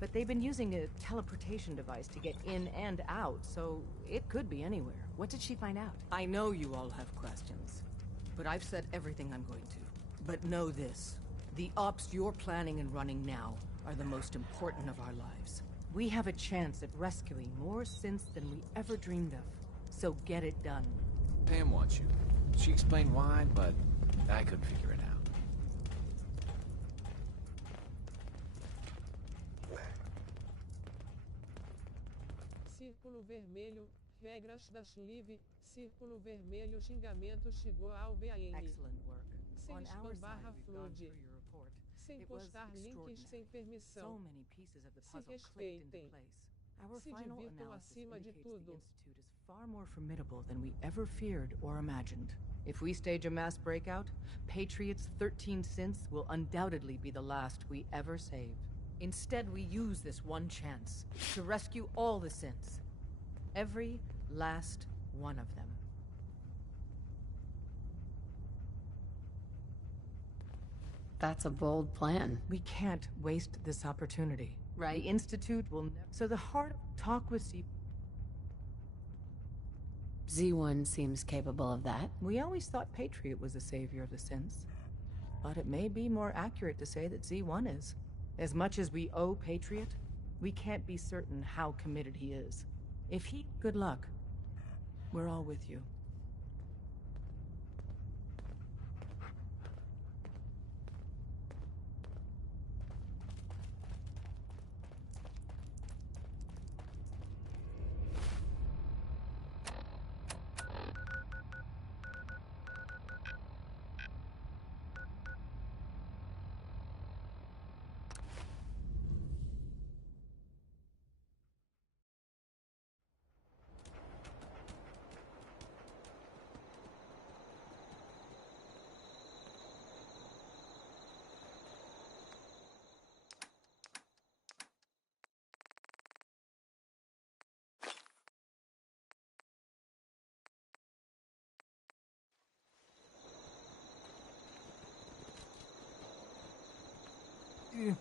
But they've been using a teleportation device to get in and out, so it could be anywhere. What did she find out? I know you all have questions, but I've said everything I'm going to. But know this, the ops you're planning and running now are the most important of our lives. We have a chance at rescuing more synths than we ever dreamed of, so get it done. Pam wants you. She explained why, but I couldn't figure it out. Círculo vermelho, regras das Live, círculo vermelho, xingamento chegou ao BAM. Excellent work. Sem On our spam barra side, we've gone flood. through your report. Sem It was postar links sem extraordinary. permissão. So many pieces of the Se puzzle clicked into respeitem. place. Our Se final divirtam analysis acima de indicates tudo. the Institute is far more formidable than we ever feared or imagined. If we stage a mass breakout, Patriot's 13 synths will undoubtedly be the last we ever save. Instead, we use this one chance to rescue all the synths. Every last one of them. That's a bold plan. We can't waste this opportunity. Right. The Institute will never... So the heart talk with Z1 seems capable of that. We always thought Patriot was the savior of the synths. But it may be more accurate to say that Z1 is. As much as we owe Patriot, we can't be certain how committed he is. If he... Good luck. We're all with you.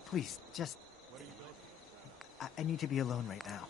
Please, just... I need to be alone right now.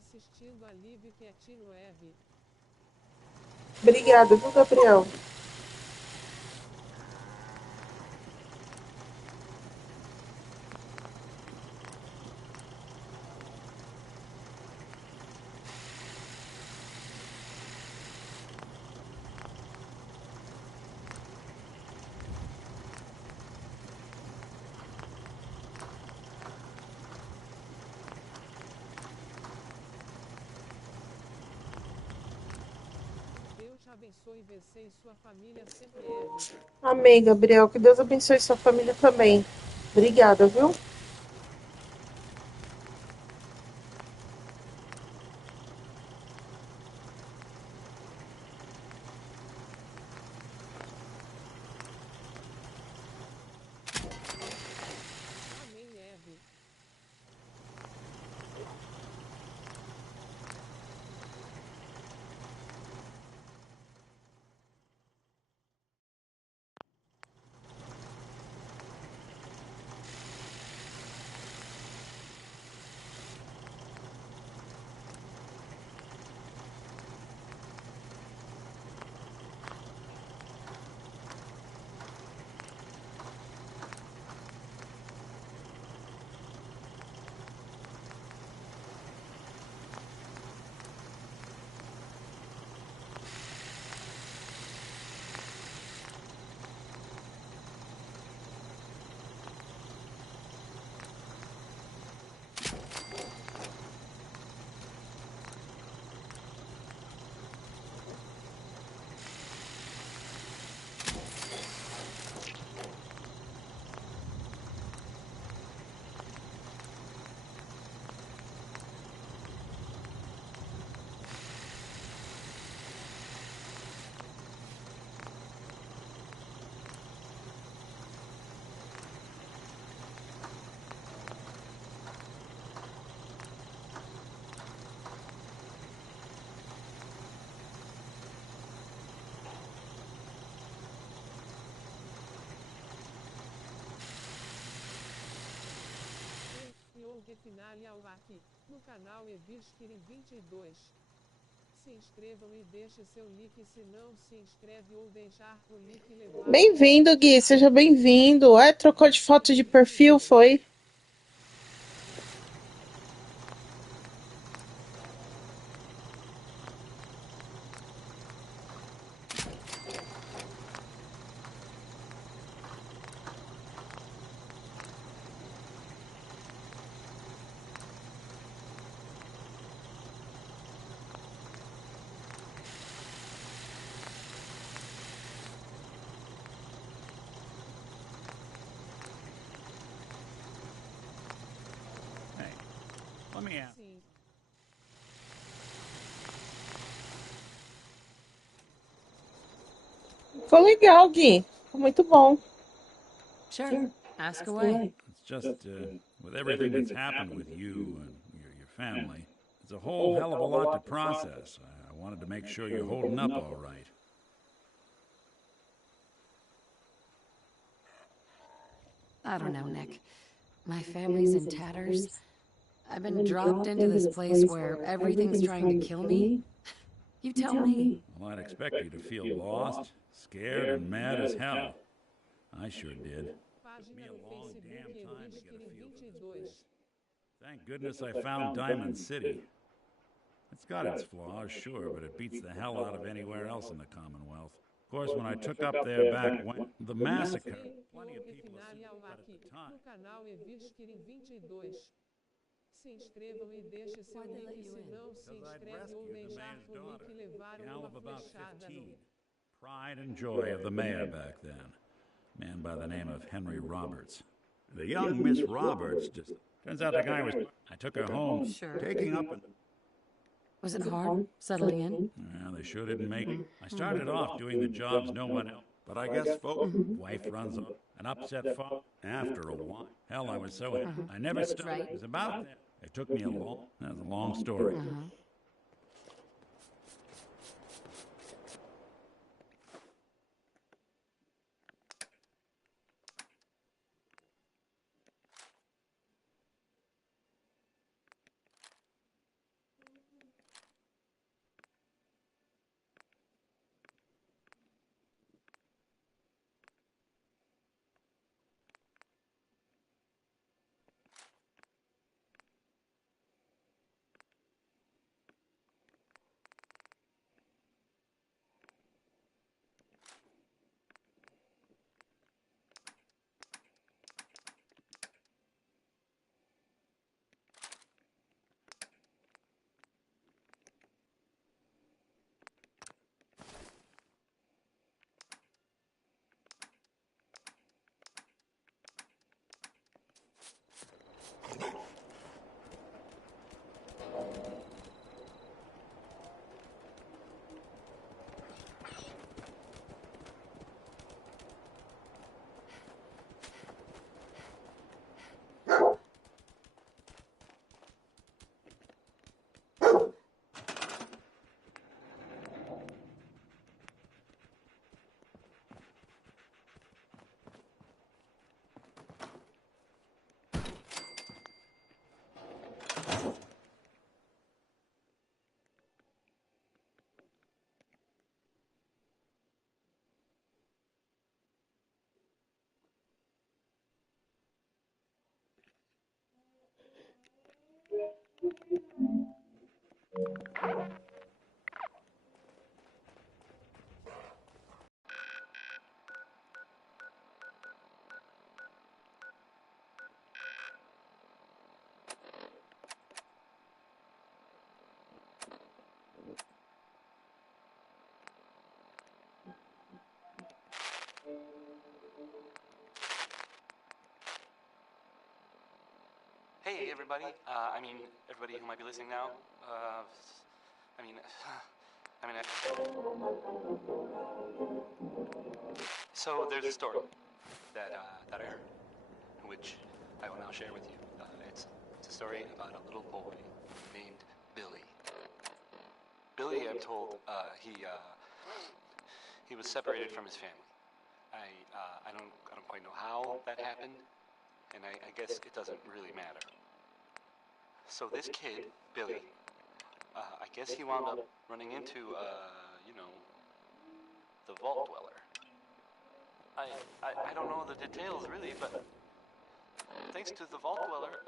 assistindo alívio quietinho, Eve. Obrigada, viu, Gabriel? Deus te abençoe você e sua família sempre, Eve. Amém, Gabriel. Que Deus abençoe sua família também. Obrigada, viu? Amém, Eve. Finale ao aqui, no canal Eveline 22. Se inscrevam e deixe seu like se não se inscreve ou deixar o like levar. Bem-vindo, Gui. Seja bem-vindo. Trocou de foto de perfil, foi? Let me ask. Ficou legal, Gui. Ficou muito bom. Sure. Ask away. It's just, with everything that's happened with you and your family, it's a whole hell of a lot to process. I wanted to make sure you're holding up all right. I don't know, Nick. My family's in tatters. I've been dropped into this place where everything's trying to kill me. You tell me. Well, I'd expect you to feel lost, scared, and mad as hell. I sure did. Took me a long damn time to get a feel for this place. Thank goodness I found Diamond City. It's got its flaws, sure, but it beats the hell out of anywhere else in the Commonwealth. Of course, when I took up there back when the massacre, plenty of people assumed that at the time. No canal Eveline 22. Se inscrevam e deixe seu like se não se inscreve ou deixar o like levar uma flechada no... Pride and joy of the mayor back then. A man by the name of Henry Roberts. The young Miss Roberts just... Turns out the guy was... I took her home, taking up and... Was it hard, settling in? Yeah, they sure didn't make it. I started off doing the jobs no one else. But I guess folks, wife runs an upset father after a while. Hell, I was so... I never stopped. It was about that. It took me that's a long story. Hey, everybody. Everybody who might be listening now. So there's a story that I heard, which I will now share with you. It's a story about a little boy named Billy. Billy, I'm told, he was separated from his family. I don't quite know how that happened, and I guess it doesn't really matter. So this kid, Billy, I guess he wound up running into, the Vault Dweller. I don't know the details really, but thanks to the Vault Dweller,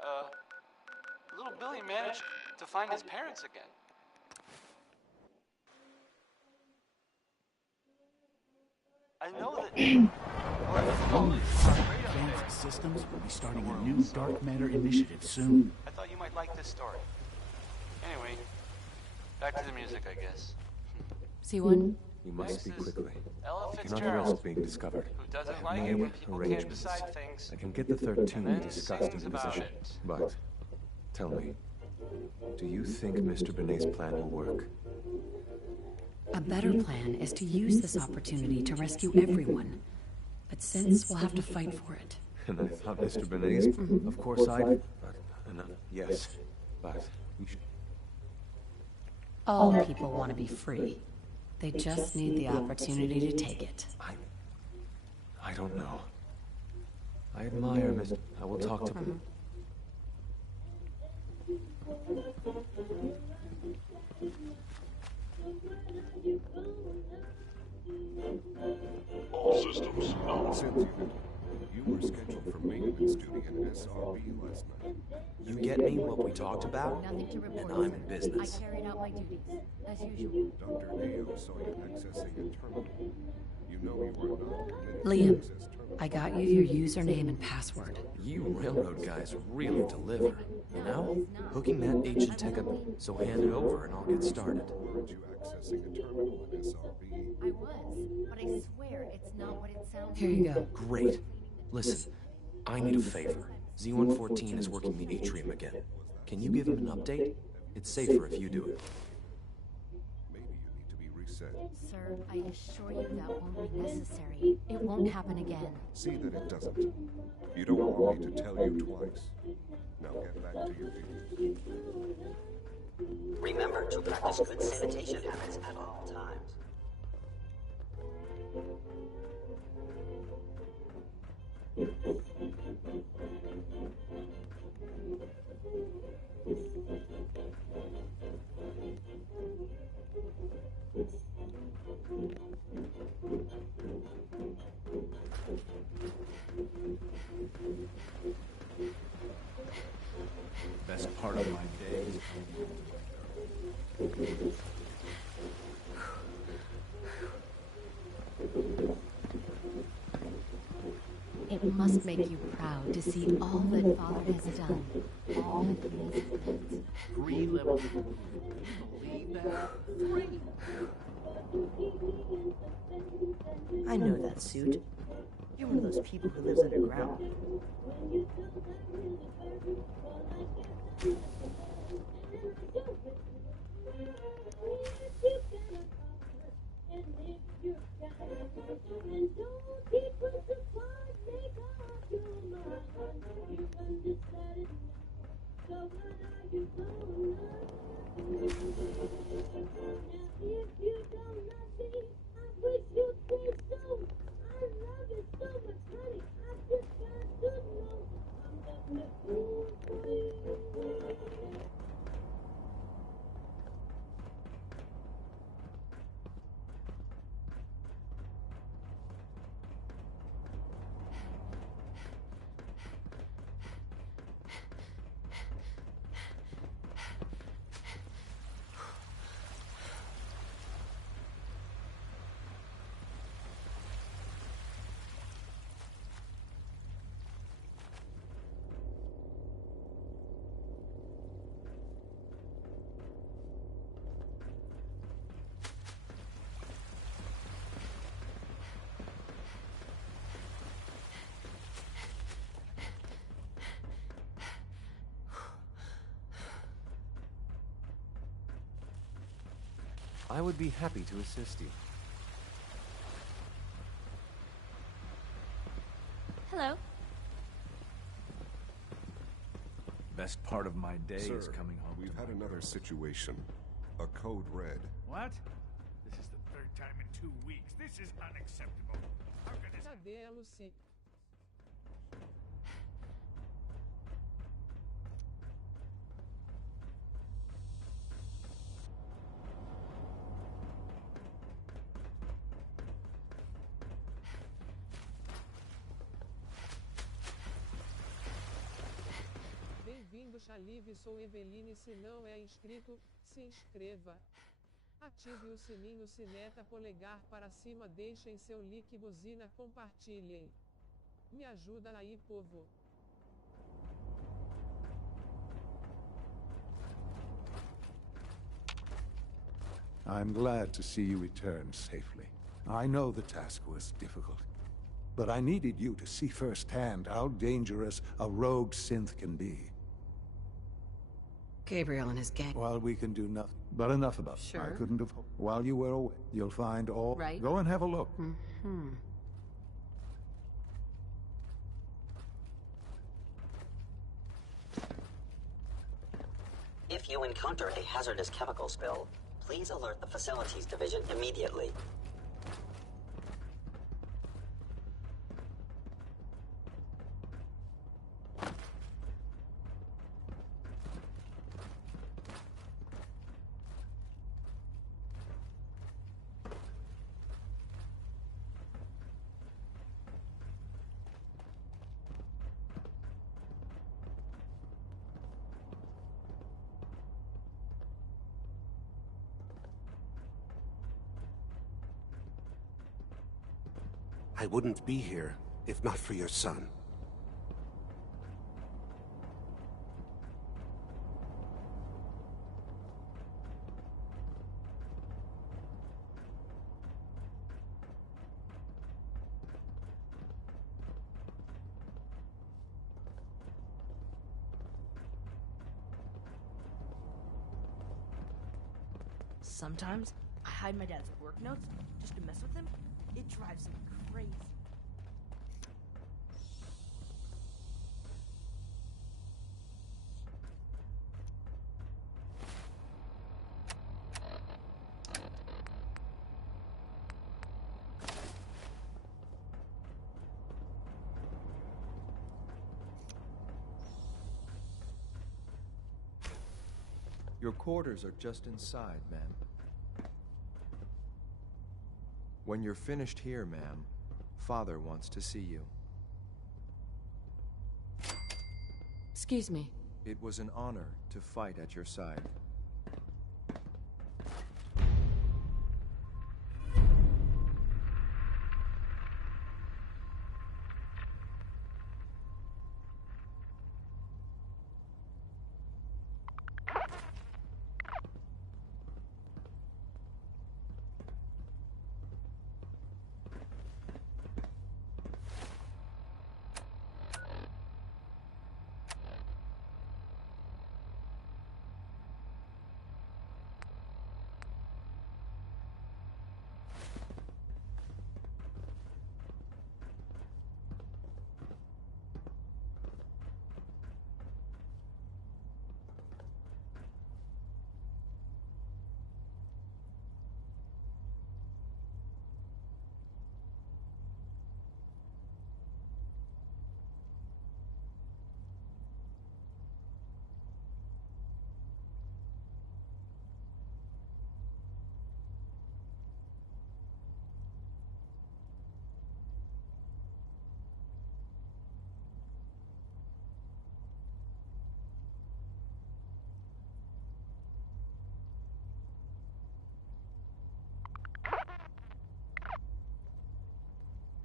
little Billy managed to find his parents again. I know that... Advanced Systems will be starting a new dark matter initiative soon. I thought you might like this story. Anyway, back to the music, I guess. C1? You must speak quickly. Ella I cannot Fitzgerald, risk being discovered. who doesn't I like have it when made people can't arrangements. decide things. I can get the third tune and then discussed sings into about position. it. But, tell me, do you think Mr. Benet's plan will work? A better plan is to use this opportunity to rescue everyone. But since we'll have to fight for it. And I thought Mr. Benet's... Of course I... But, yes, but... we should... All people want to be free. They just need the opportunity to take it. I don't know. I admire Mr... I will talk to him. All systems nominal. Cynthia, you were scheduled for maintenance duty in SRB last night. You get me what we talked about? Nothing to report. And I'm in business. I carried out my duties, as usual. Dr. Neo saw you accessing a terminal. You know you were not permitted Liam, to access terminals. I got you your username and password. You railroad guys really deliver. You know? Hooking that ancient tech up, so hand it over and I'll get started. Weren't you accessing a terminal in SRB? I was, but I swear it's not what it sounds Here you go. Great. Listen, I need a favor. Z-114 is working the atrium again. Can you give him an update? It's safer if you do it. Maybe you need to be reset. Sir, I assure you that won't be necessary. It won't happen again. See that it doesn't. You don't want me to tell you twice. Now get back to your duties. Remember to practice good sanitation habits at all times. Best part of my day is It must make you proud to see all that Father has done. All that he has meant. 3 levels. Can you believe that? 3! I know that suit. You're one of those people who lives underground. I would be happy to assist you. Hello. Best part of my day is coming home. We've had another situation. A code red. What? This is the third time in 2 weeks. This is unacceptable. How can this... Cadê a Lucy? Bem-vindo, Chalive. Sou Eveline. Se não é inscrito, se inscreva. Ative o sininho, sineta, polegar para cima, deixem seu like, buzina, compartilhem. Me ajuda aí, povo. I'm glad to see you return safely. I know the task was difficult, but I needed you to see firsthand how dangerous a rogue synth can be. Gabriel and his gang. Well, we can do nothing, but enough about it. Sure. I couldn't have... While you were away, you'll find all... Right. Go and have a look. Mm-hmm. If you encounter a hazardous chemical spill, please alert the Facilities Division immediately. I wouldn't be here if not for your son. Sometimes, I hide my dad's work notes just to mess with him. It drives me crazy. Your quarters are just inside, ma'am. When you're finished here, ma'am, Father wants to see you. Excuse me. It was an honor to fight at your side.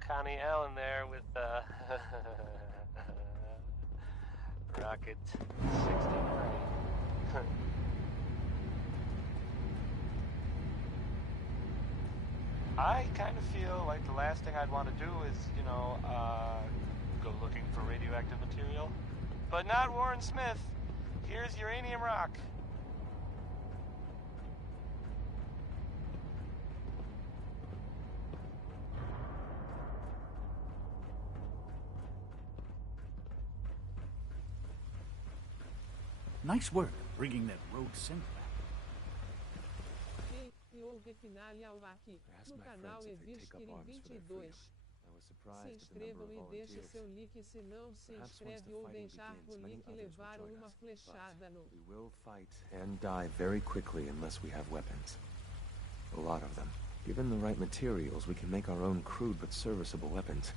Connie Allen there with Rocket 69. I kind of feel like the last thing I'd want to do is, you know, go looking for radioactive material. But not Warren Smith. Here's uranium rock. Nice work bringing that rogue synth back. E ouve finale ao aqui, no canal Eveline 22. Se inscrevam e deixe seu like se não se inscreve ou deixar o like levaram uma flechada no... We will fight and die very quickly unless we have weapons. A lot of them. Given the right materials, we can make our own crude but serviceable weapons.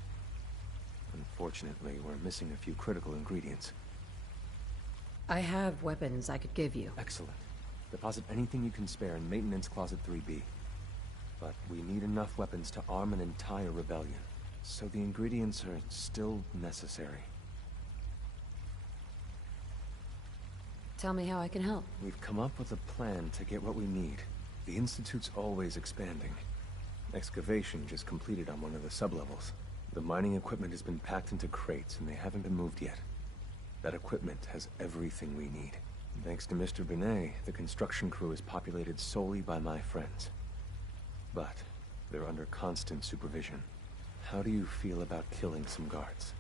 Unfortunately, we're missing a few critical ingredients. I have weapons I could give you. Excellent. Deposit anything you can spare in Maintenance Closet 3B. But we need enough weapons to arm an entire rebellion. So the ingredients are still necessary. Tell me how I can help. We've come up with a plan to get what we need. The Institute's always expanding. Excavation just completed on one of the sublevels. The mining equipment has been packed into crates and they haven't been moved yet. That equipment has everything we need. Thanks to Mr. Binet, the construction crew is populated solely by my friends. But they're under constant supervision. How do you feel about killing some guards?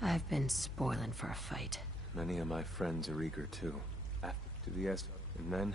I've been spoiling for a fight. Many of my friends are eager too. To the S, and then...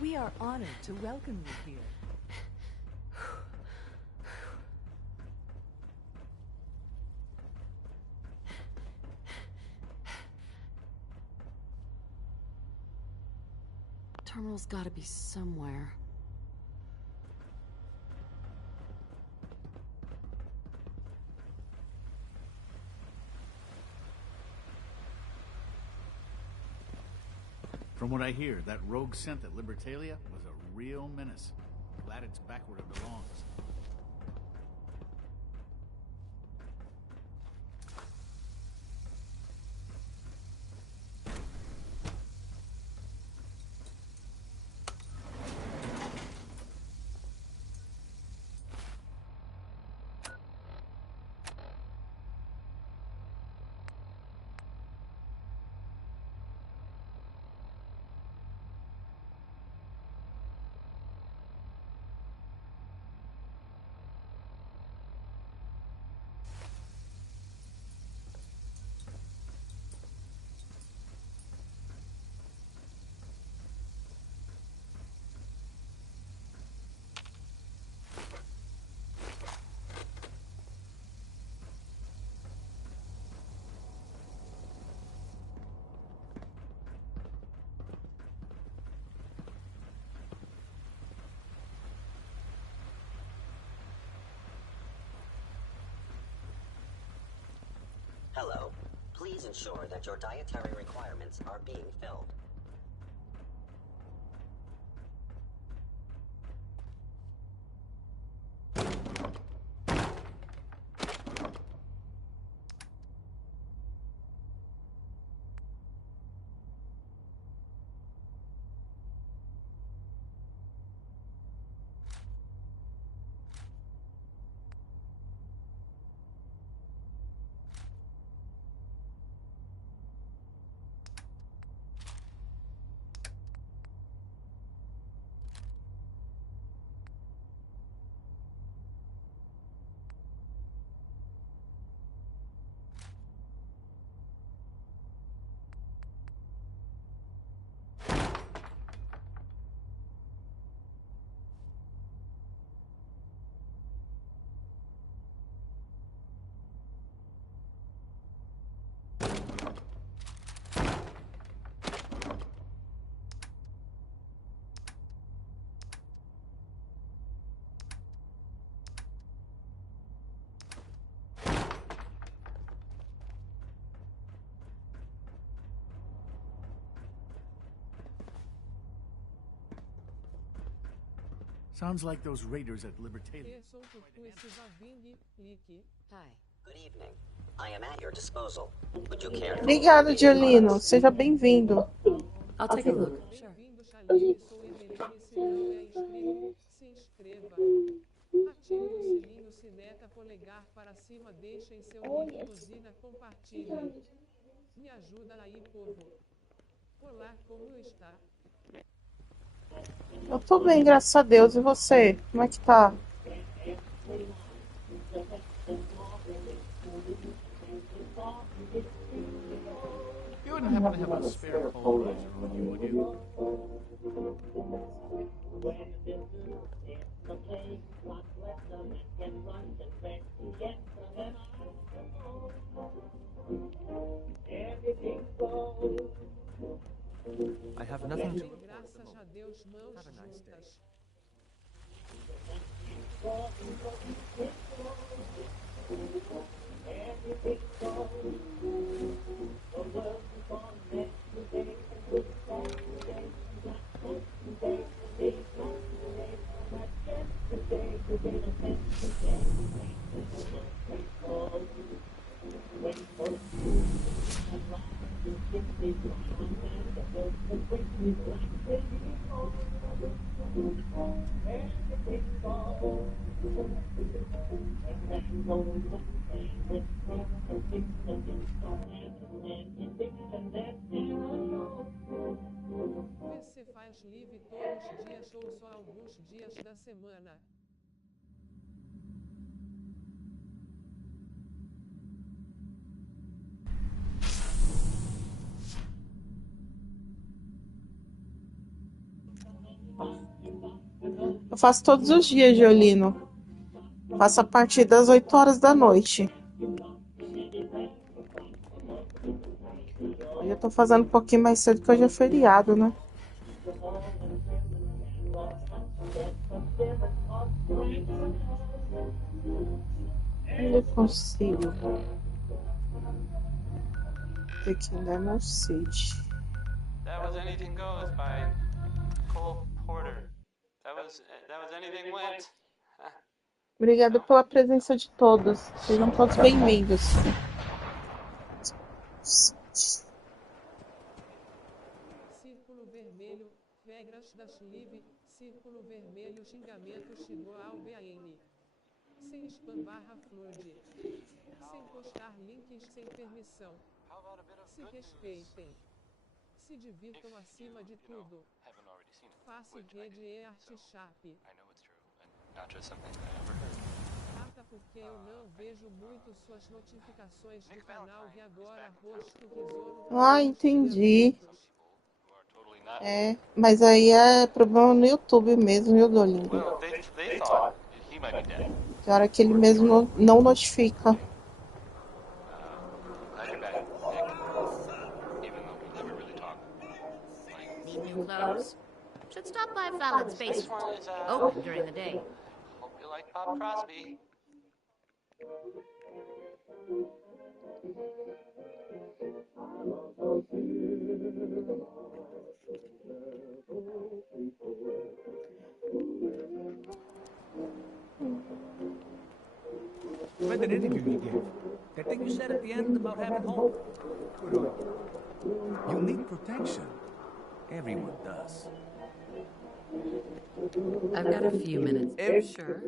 We are honored to welcome you here. Terminal's gotta be somewhere. From what I hear, that rogue synth at Libertalia was a real menace. Glad it's back where it belongs. Hello. Please ensure that your dietary requirements are being filled. Sounds like those raiders at Libertalia. Hi. Good evening. I am at your disposal. Would you care? Obrigada, Giolino. Seja bem-vindo. I'll take a look. Sure. Sou Eveline, se não é inscrito, se inscreva. Ative o sininho, sineta, polegar para cima, deixem seu link, buzina, compartilhem. Me ajuda aí, povo. Olá, como está? Eu tô bem, graças a Deus. E você? Como é que tá? You wouldn't happen to have a spare polarizer on you, would you? I have nothing to... Graças a Deus, mãos juntas. Você faz livre todos os dias ou só alguns dias da semana? Eu faço todos os dias, Giolino. Faço a partir das 8 horas da noite. Hoje eu tô fazendo um pouquinho mais cedo, que hoje é feriado, né? Eu consigo. Tem que ainda não sei. That was Anything Goes by Cole Porter. That was Anything Went. Obrigada pela presença de todos. Sejam todos bem-vindos. Círculo vermelho, regras das live, círculo vermelho, xingamento chegou ao BAN. Sem spam barra flood. Sem postar links sem permissão. Se respeitem. Se divirtam acima de tudo. Faça rede e arte sharp. Not just something I overheard. Rata porque eu não vejo muito suas notificações do canal e agora rosto risouro. Ah, entendi. É, mas aí é problema no YouTube mesmo, viu, Dolingo? Well, they thought he might be dead. Tem hora que ele mesmo não notifica. Glad you're back, Nick. Even though we never really talk. Need new clothes? Should stop by Fallon's basement. Open during the day. Hope you like Bob Crosby. Read that interview you gave. That thing you said at the end about having hope. Good on you. You need protection. Everyone does. I've got a few minutes. Sure.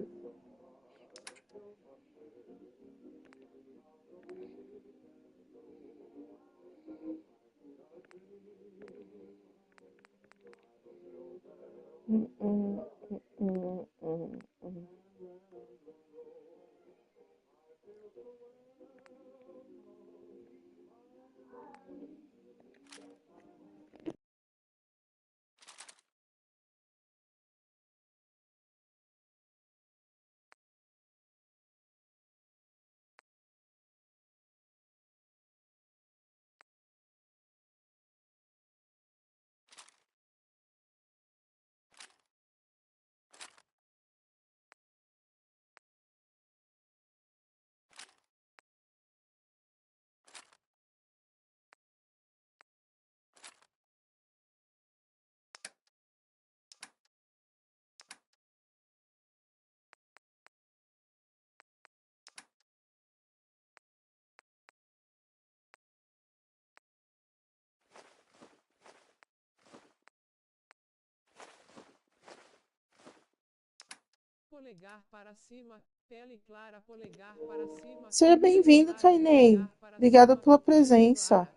polegar para cima, pele clara, polegar para cima. Seja bem-vindo, Kainei. Obrigada pela presença.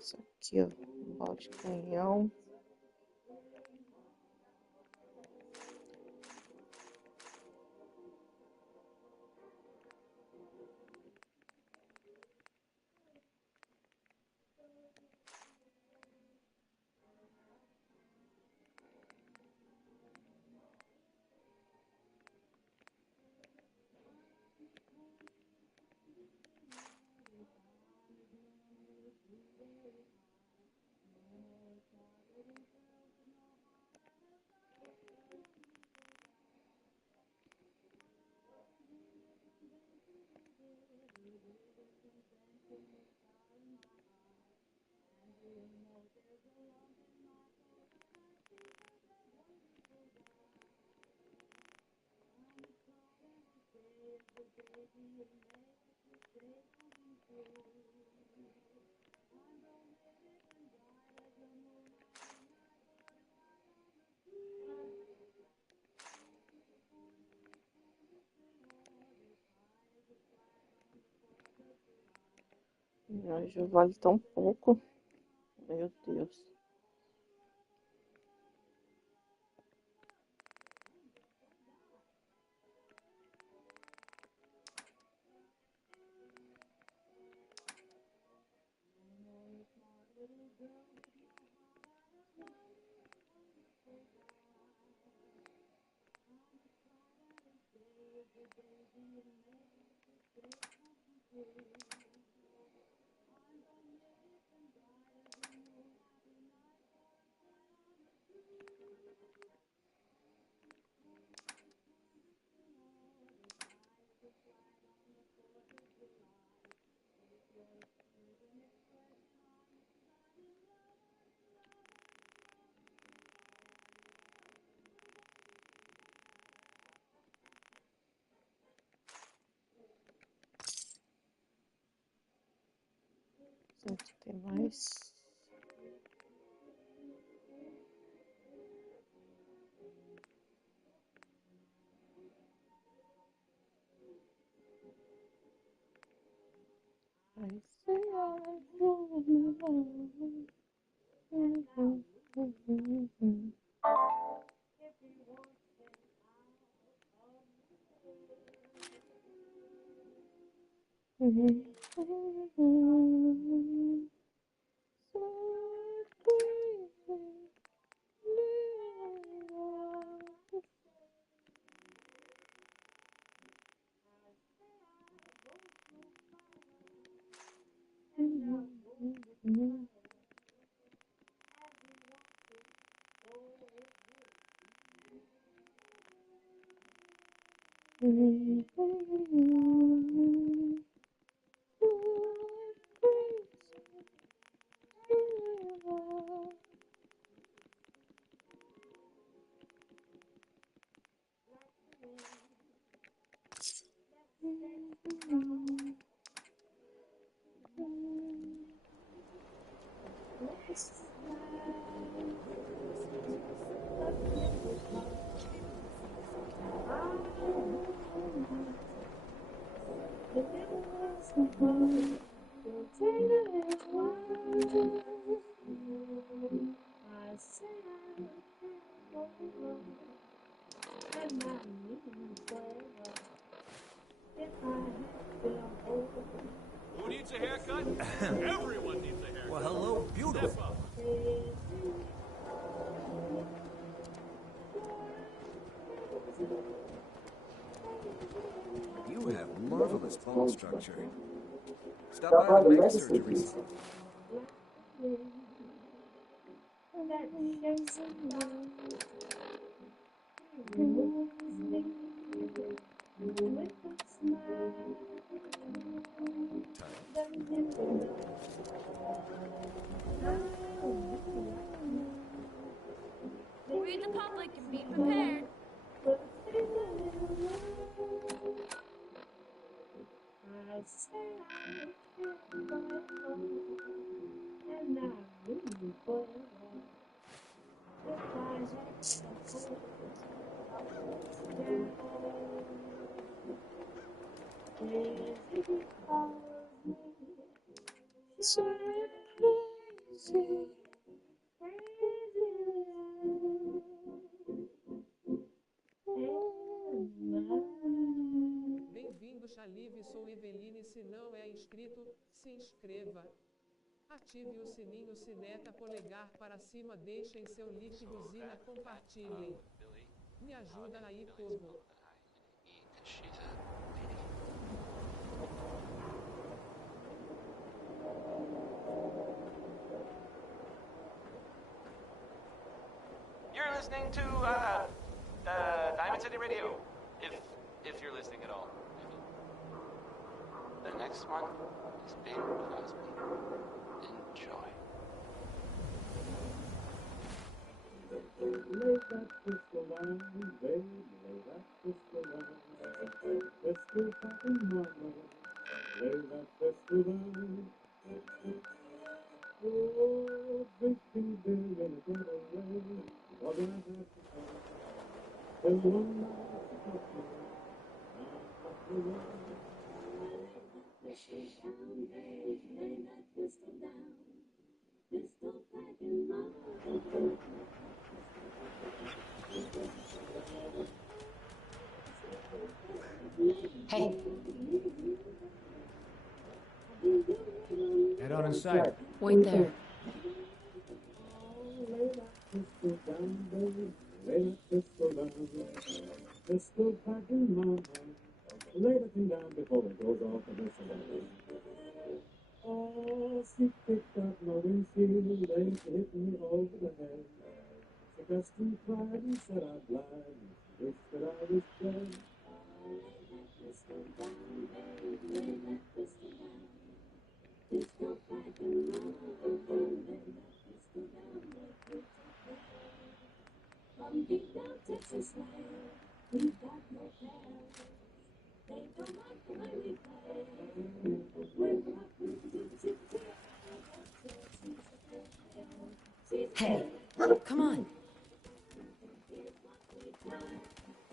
Isso aqui, ó, balde de canhão. Já vale tão pouco. Meu Deus. Aqui tem mais. Who needs a haircut? Everyone needs a haircut. Well, hello, beautiful. You have marvelous bone structure. Stop by the leg surgery. Read the public and be prepared. Bem-vindo, Chalive, sou Eveline. Se não é inscrito, se inscreva. Ative o sininho, sineta, polegar para cima, deixem seu like, buzina, compartilhem. Me ajuda aí, povo. You're listening to Diamond City Radio, if you're listening at all. The next one is Bing Crosby. Enjoy. Lay that pistol down, baby, lay that pistol down. Pistol packing mama, lay that pistol down. Oh, 15 billion a double way, what do I have to say? Till one night to touch me, I'm off the road. Pistol down, baby, lay that pistol down. Pistol packing mama. Hey. Head on inside. Wait there. Pistol down, baby, lay that pistol down. Pistol packing mama. Lay the thing down before it goes off the missile. Oh, she picked up my windshield and she hit me over the head. She cussed and cried and said I'd lied. Wished that I was dead. Lay that pistol down, baby, lay that pistol down. Pistol packing mama, lay that pistol down, baby. From deep down Texas land, we've got no pals. They don't like the way we play. We're rockin' to Hey, come on.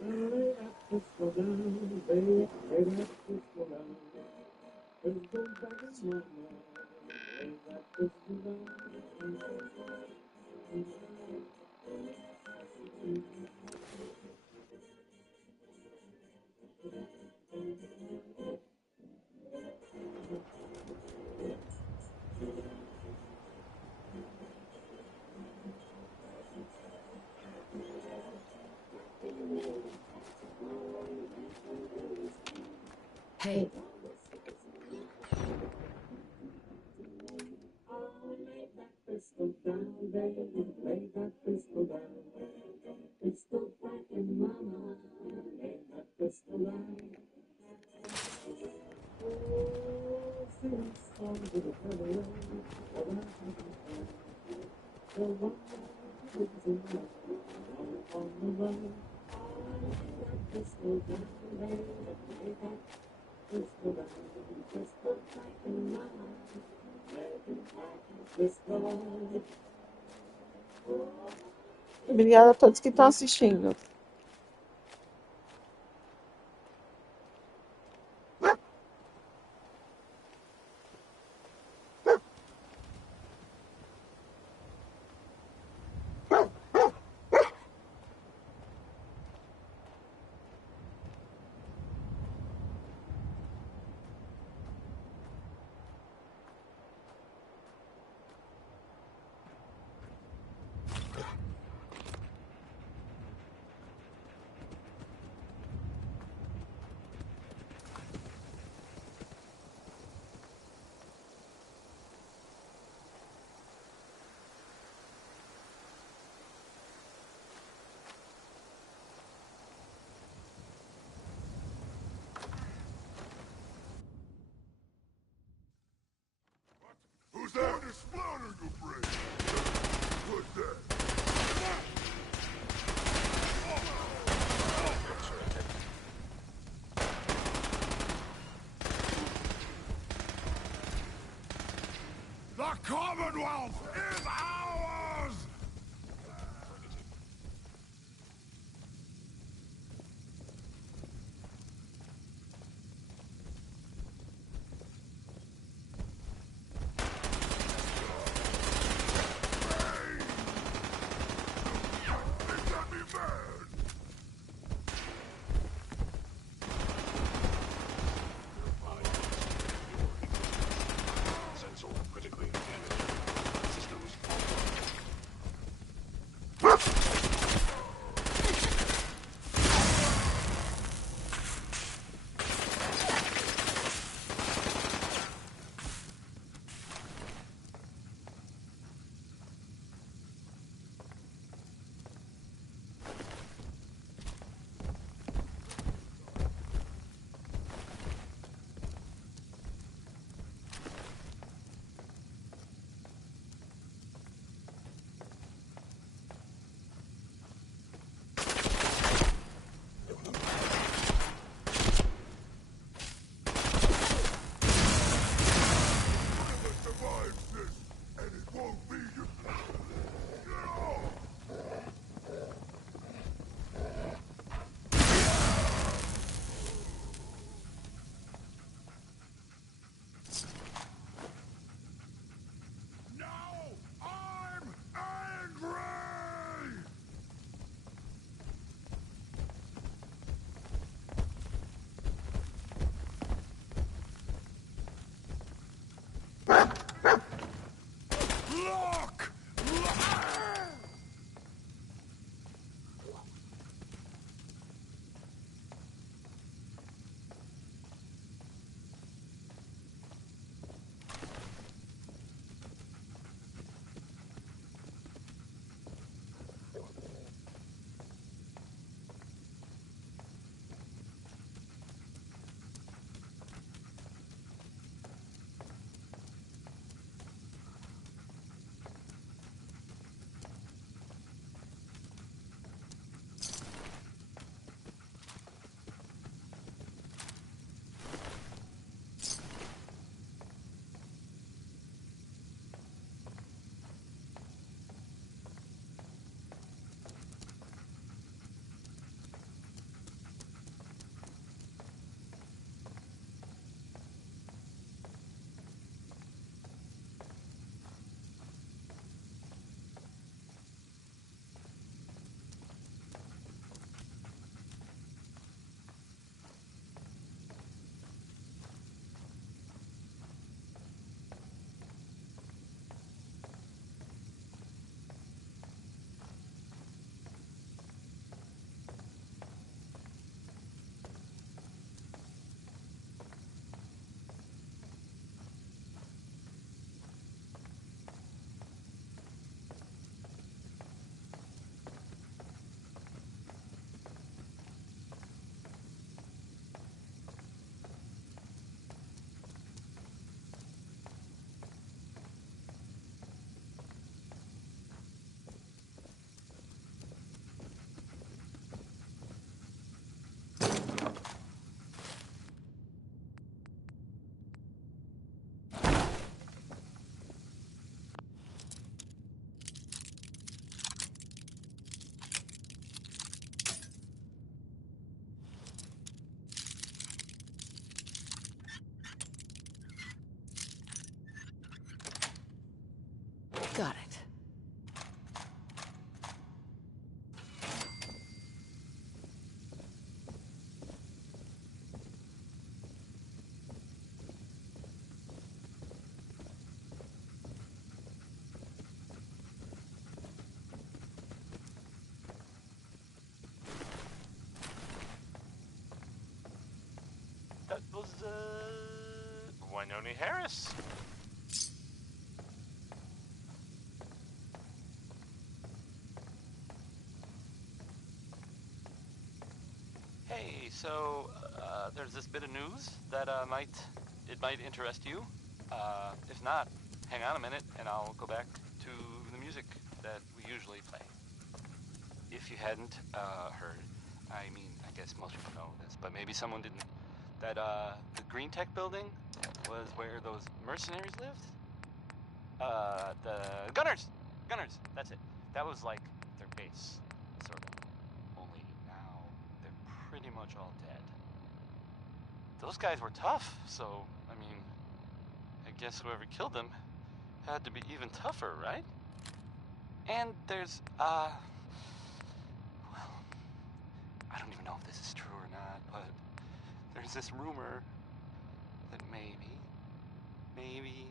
lay that pistol down, baby, lay that pistol down. Pistol packing mama, lay that pistol down. Hey. Lay that pistol down, baby, lay that pistol down. Pistol packing mama, lay that pistol down. Oh, sing a song to the fellow, the one who's in love, on the run. Lay that pistol down, baby, lay that pistol down. Pistol packing mama, lay that pistol down. Obrigada a todos que estão assistindo. Who's that? Put a splown on your brain. What's that? The Commonwealth is ours! That was, Winona Harris. Hey, so, there's this bit of news that, might interest you. If not, hang on a minute and I'll go back to the music that we usually play. If you hadn't, heard, I mean, I guess most people know this, but maybe someone didn't, that, the Green Tech building was where those mercenaries lived? The Gunners! Gunners, that's it. That was like their base, sort of. Only now they're pretty much all dead. Those guys were tough, so, I mean, I guess whoever killed them had to be even tougher, right? And there's, well, I don't even know if this is true or not, but there's this rumor that maybe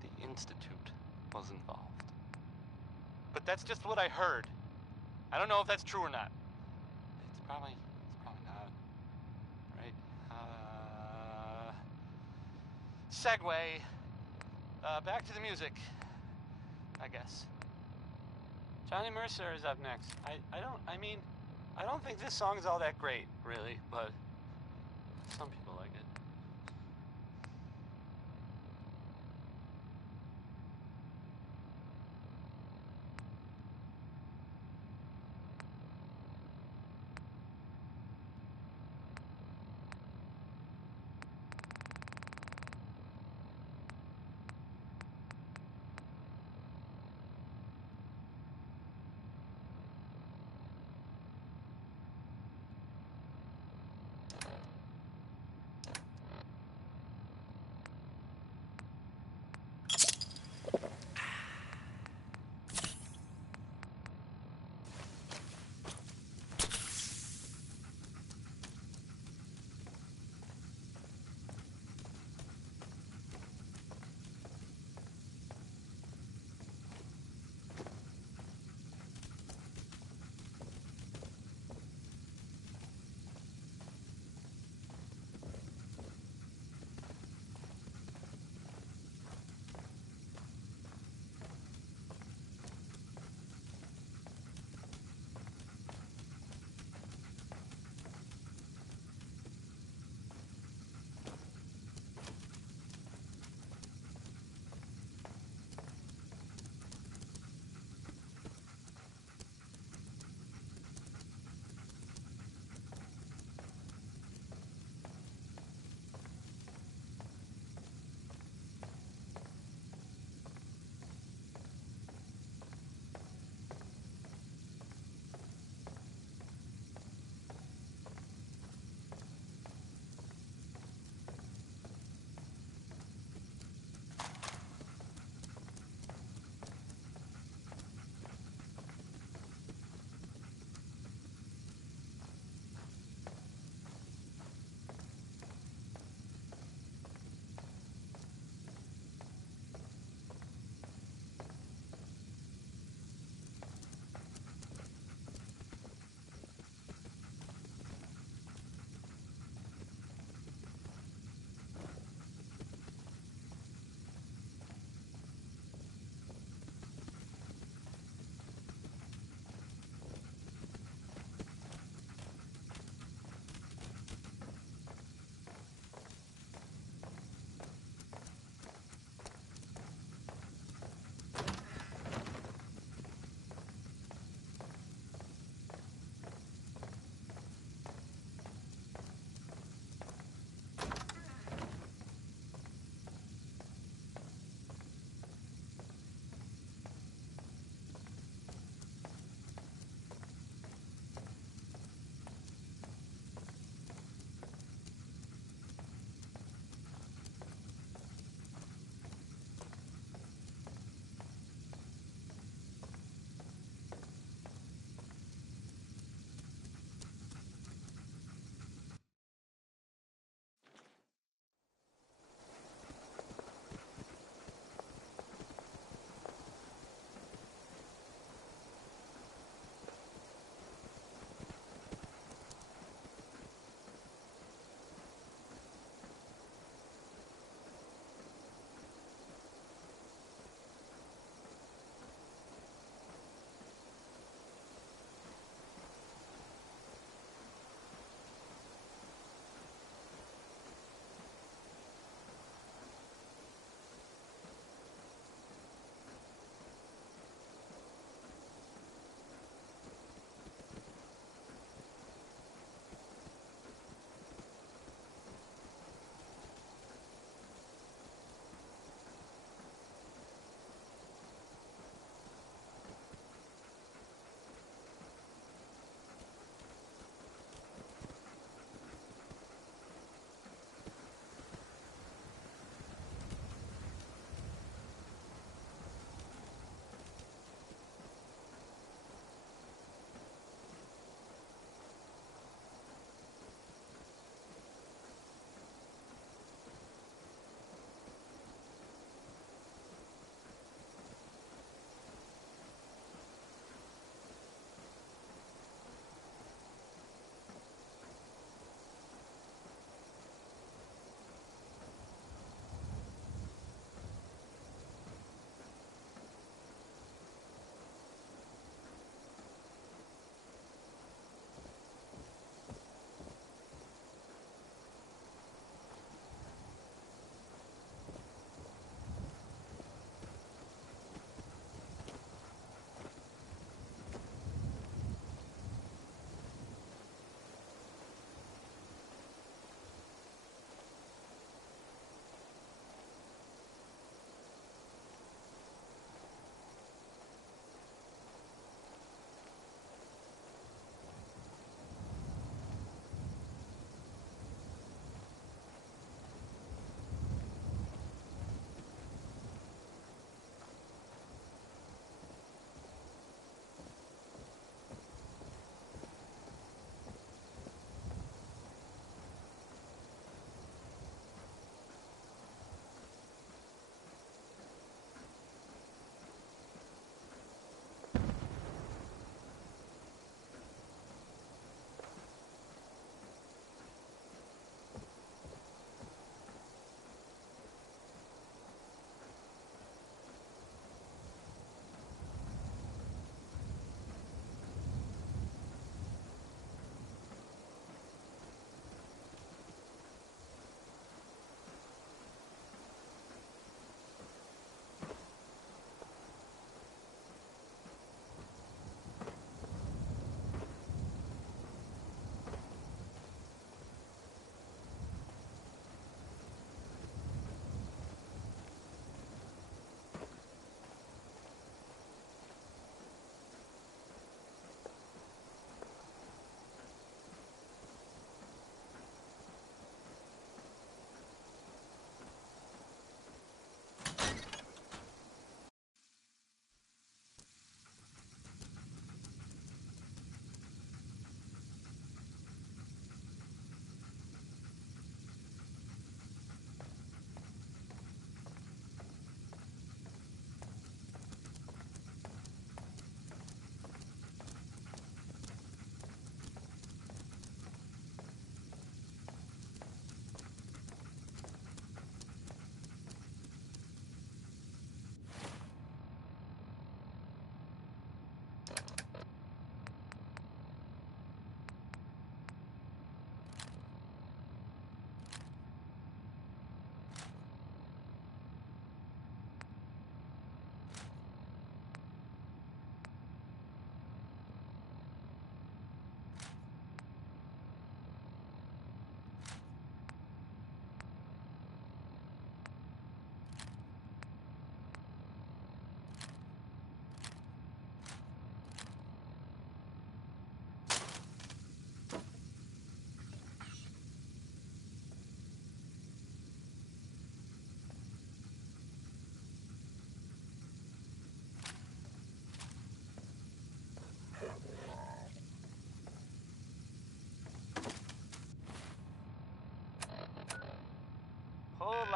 the Institute was involved. But that's just what I heard. I don't know if that's true or not. It's probably not, right? Segue. Back to the music, I guess. Johnny Mercer is up next. I don't think this song is all that great, really, but some people like it.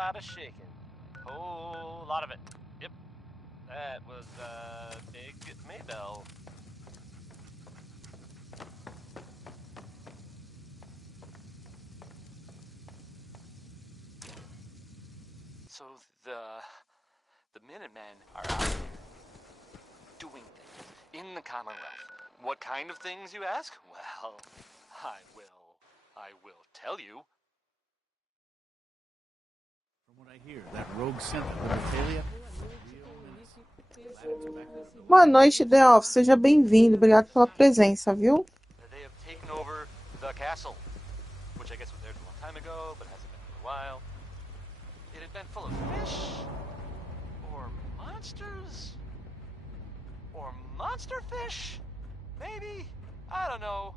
lot of shaking. Whole lot of it. Yep. That was Big Maybell. So the Minutemen are out there doing things in the Commonwealth. What kind of things, you ask? Well, I will tell you. From what I hear, that rogue synth Libertalia. Boa noite, The Office. Seja bem-vindo. Obrigado pela presença, viu? They have taken over the castle, which I guess was theirs a long time ago, but hasn't been for a while. It had been full of fish, or monsters, or monster fish, maybe? I don't know.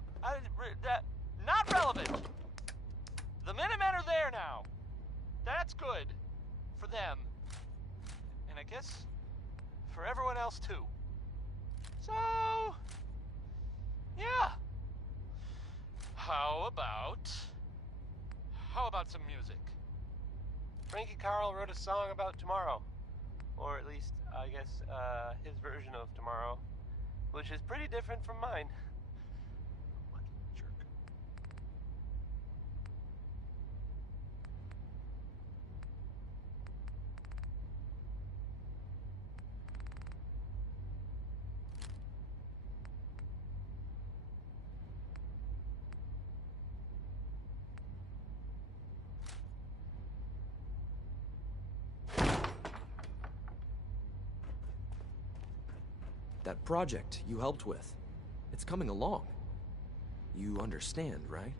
Not relevant. The Minutemen are there now. That's good for them, and I guess for everyone else too. So, yeah. How about some music? Frankie Carl wrote a song about tomorrow. Or at least, I guess, his version of tomorrow. Which is pretty different from mine. Jerk. That project you helped with, it's coming along. You understand, right?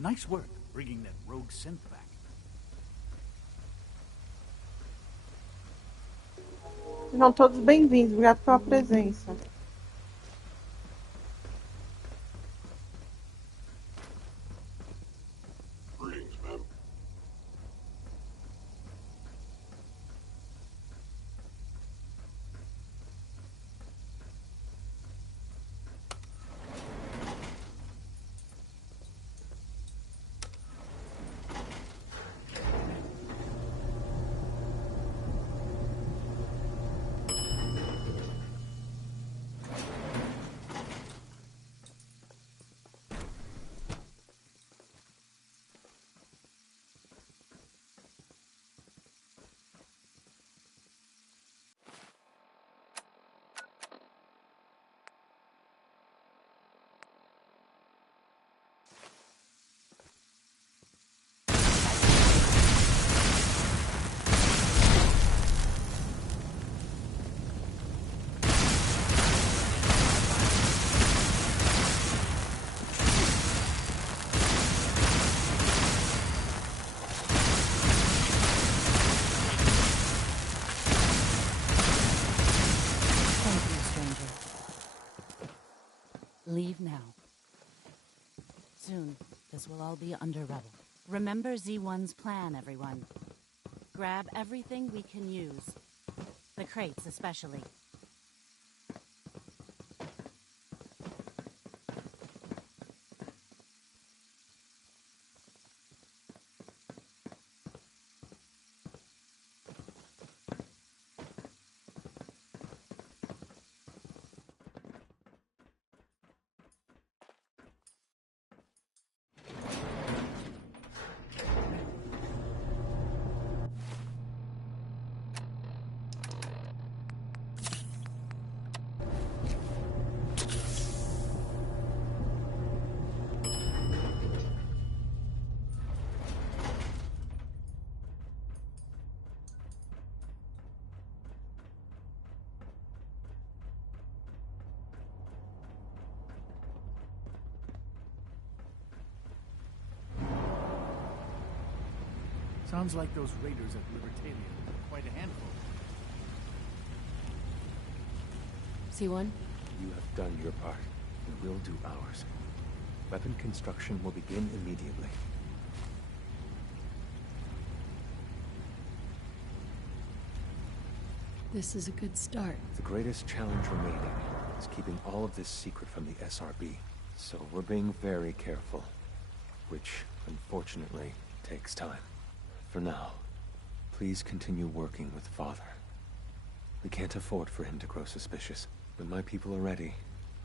Nice work bringing that rogue synth back. Sejam todos bem-vindos. Obrigado pela presença. Greetings, ma'am. Leave now. Soon, this will all be under rubble. Remember Z1's plan, everyone. Grab everything we can use. The crates, especially. Sounds like those raiders at Libertalia were quite a handful. You C1? have done your part, and we'll do ours. Weapon construction will begin immediately. This is a good start. The greatest challenge remaining is keeping all of this secret from the SRB. So we're being very careful, which, unfortunately, takes time. For now, please continue working with Father. We can't afford for him to grow suspicious. When my people are ready,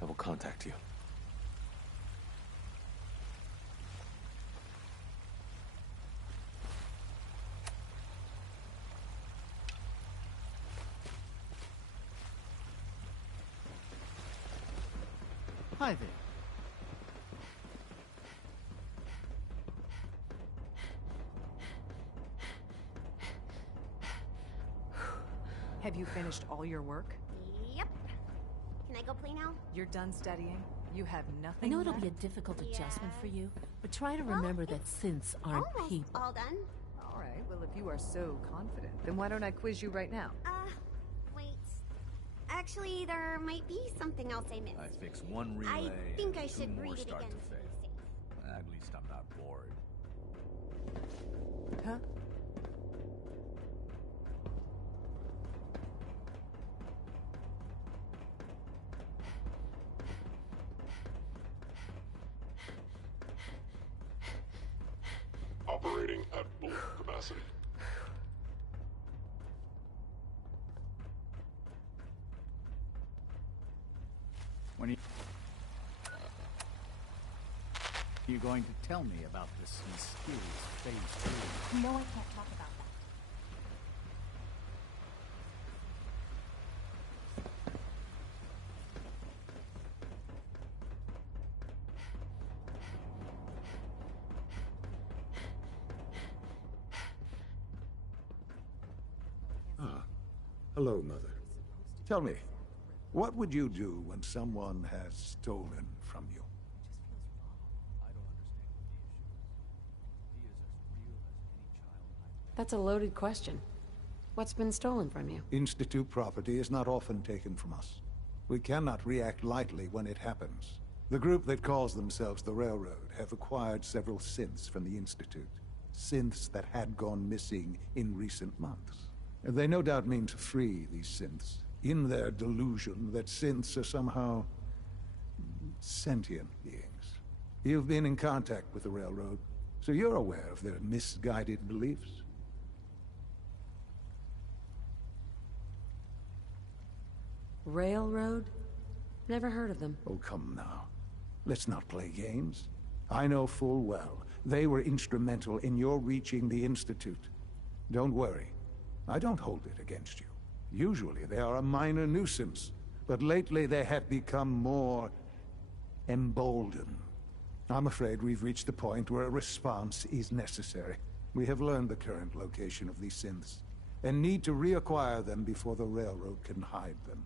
I will contact you. Hi there. Have you finished all your work? Yep. Can I go play now? You're done studying? You have I nothing know it'll left? be a difficult adjustment for you, but try to remember that synths aren't Almost people. all done. All right, well, if you are so confident, then why don't I quiz you right now? Wait. Actually, there might be something else I missed. I fix one relay. I think I two should more read it start again to to be fail. safe. At least I'm not bored. Huh? Operating at full capacity. When are you going to tell me about this mysterious phase 2? You know I can't talk about that. Ah, hello, Mother. Tell me, what would you do when someone has stolen from you? That's a loaded question. What's been stolen from you? Institute property is not often taken from us. We cannot react lightly when it happens. The group that calls themselves the Railroad have acquired several synths from the Institute. Synths that had gone missing in recent months. They no doubt mean to free these synths, in their delusion that synths are somehow sentient beings. You've been in contact with the Railroad, so you're aware of their misguided beliefs. Railroad? Never heard of them. Oh, come now. Let's not play games. I know full well they were instrumental in your reaching the Institute. Don't worry. I don't hold it against you. Usually they are a minor nuisance, but lately they have become more emboldened. I'm afraid we've reached the point where a response is necessary. We have learned the current location of these synths, and need to reacquire them before the Railroad can hide them.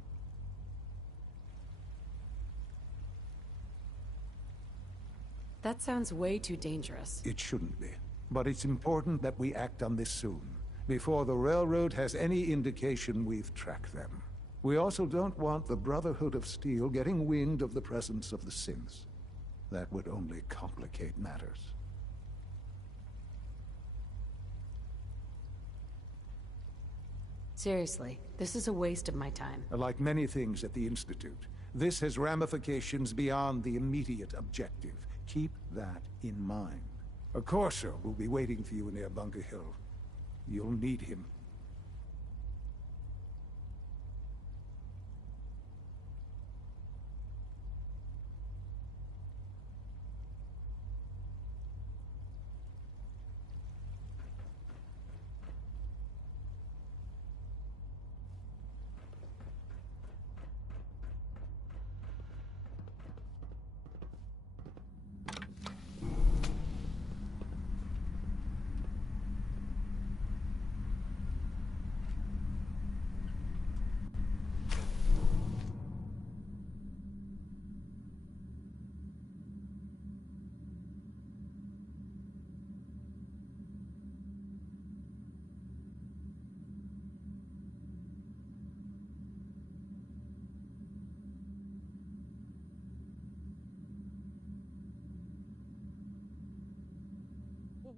That sounds way too dangerous. It shouldn't be. But it's important that we act on this soon, before the Railroad has any indication we've tracked them. We also don't want the Brotherhood of Steel getting wind of the presence of the synths. That would only complicate matters. Seriously, this is a waste of my time. Like many things at the Institute, this has ramifications beyond the immediate objective. Keep that in mind. A Corso will be waiting for you near Bunker Hill. You'll need him.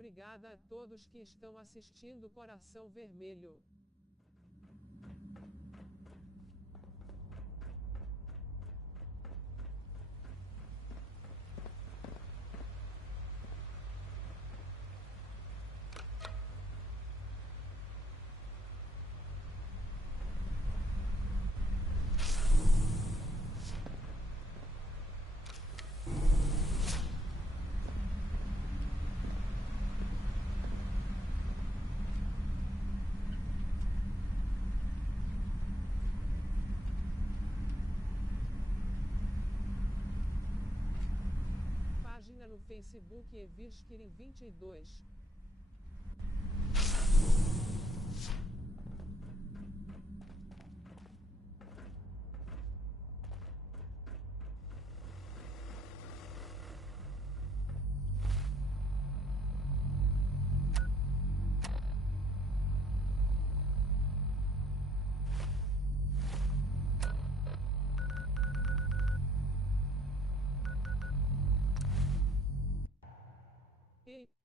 obrigada a todos que estão assistindo Coração Vermelho. Página no Facebook Eveline 22.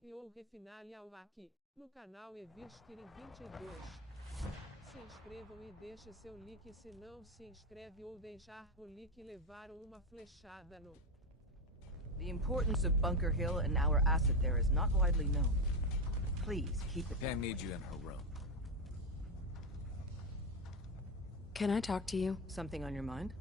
Eu Eveline aqui, no canal Eveline 22. Se inscrevam e deixe seu like, se não se inscreve ou deixar o like levaram uma flechada no... The importance of Bunker Hill and our asset there is not widely known. Please keep it. Pam needs you in her room. Can I talk to you? Something on your mind?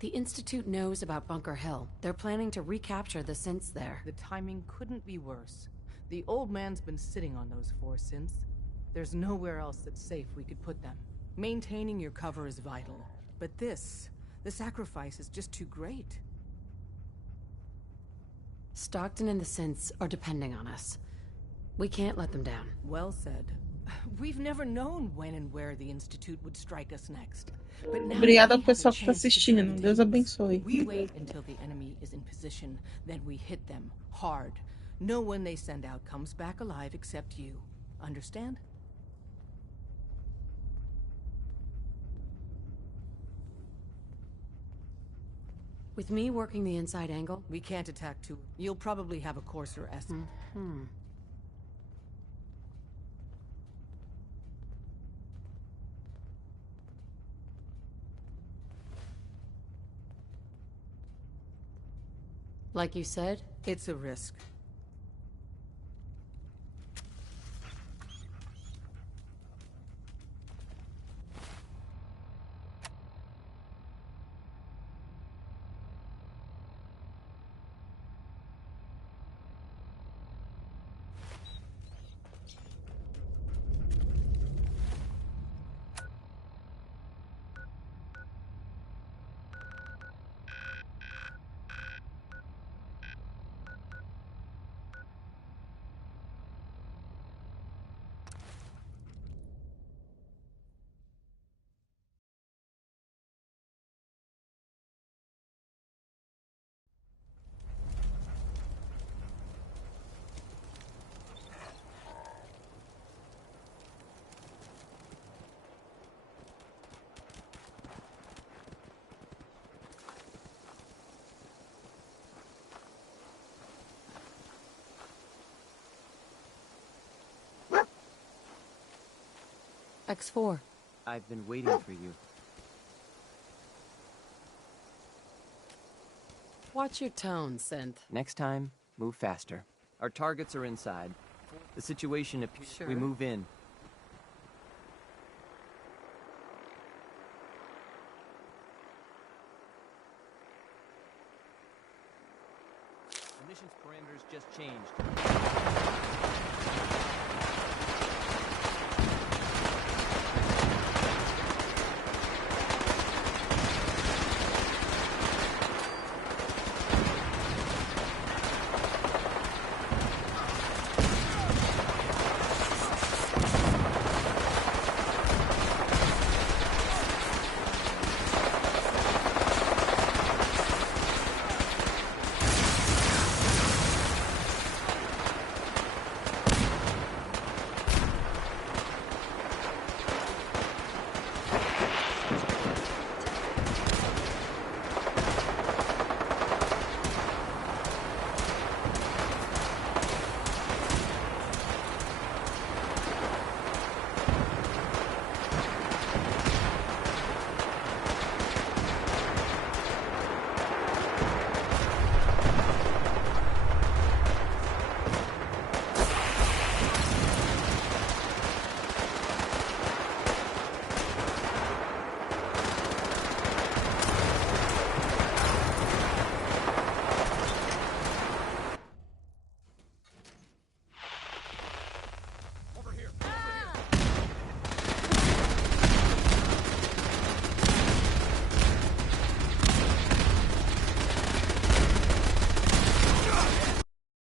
The Institute knows about Bunker Hill. They're planning to recapture the synths there. The timing couldn't be worse. The old man's been sitting on those 4 synths. There's nowhere else that's safe we could put them. Maintaining your cover is vital. But the sacrifice is just too great. Stockton and the synths are depending on us. We can't let them down. Well said. We've never known when and where the Institute would strike us next. But now Obrigada ao pessoal que tá assistindo. Deus abençoe. We wait until the enemy is in position, then we hit them hard. No one they send out comes back alive except you. Understand? With me working the inside angle? We can't attack too. You'll probably have a coarser estimate. Like you said? It's a risk. X4. I've been waiting for you. Watch your tone, Synth. Next time, move faster. Our targets are inside. The situation appears Sure. we move in. The mission's parameters just changed.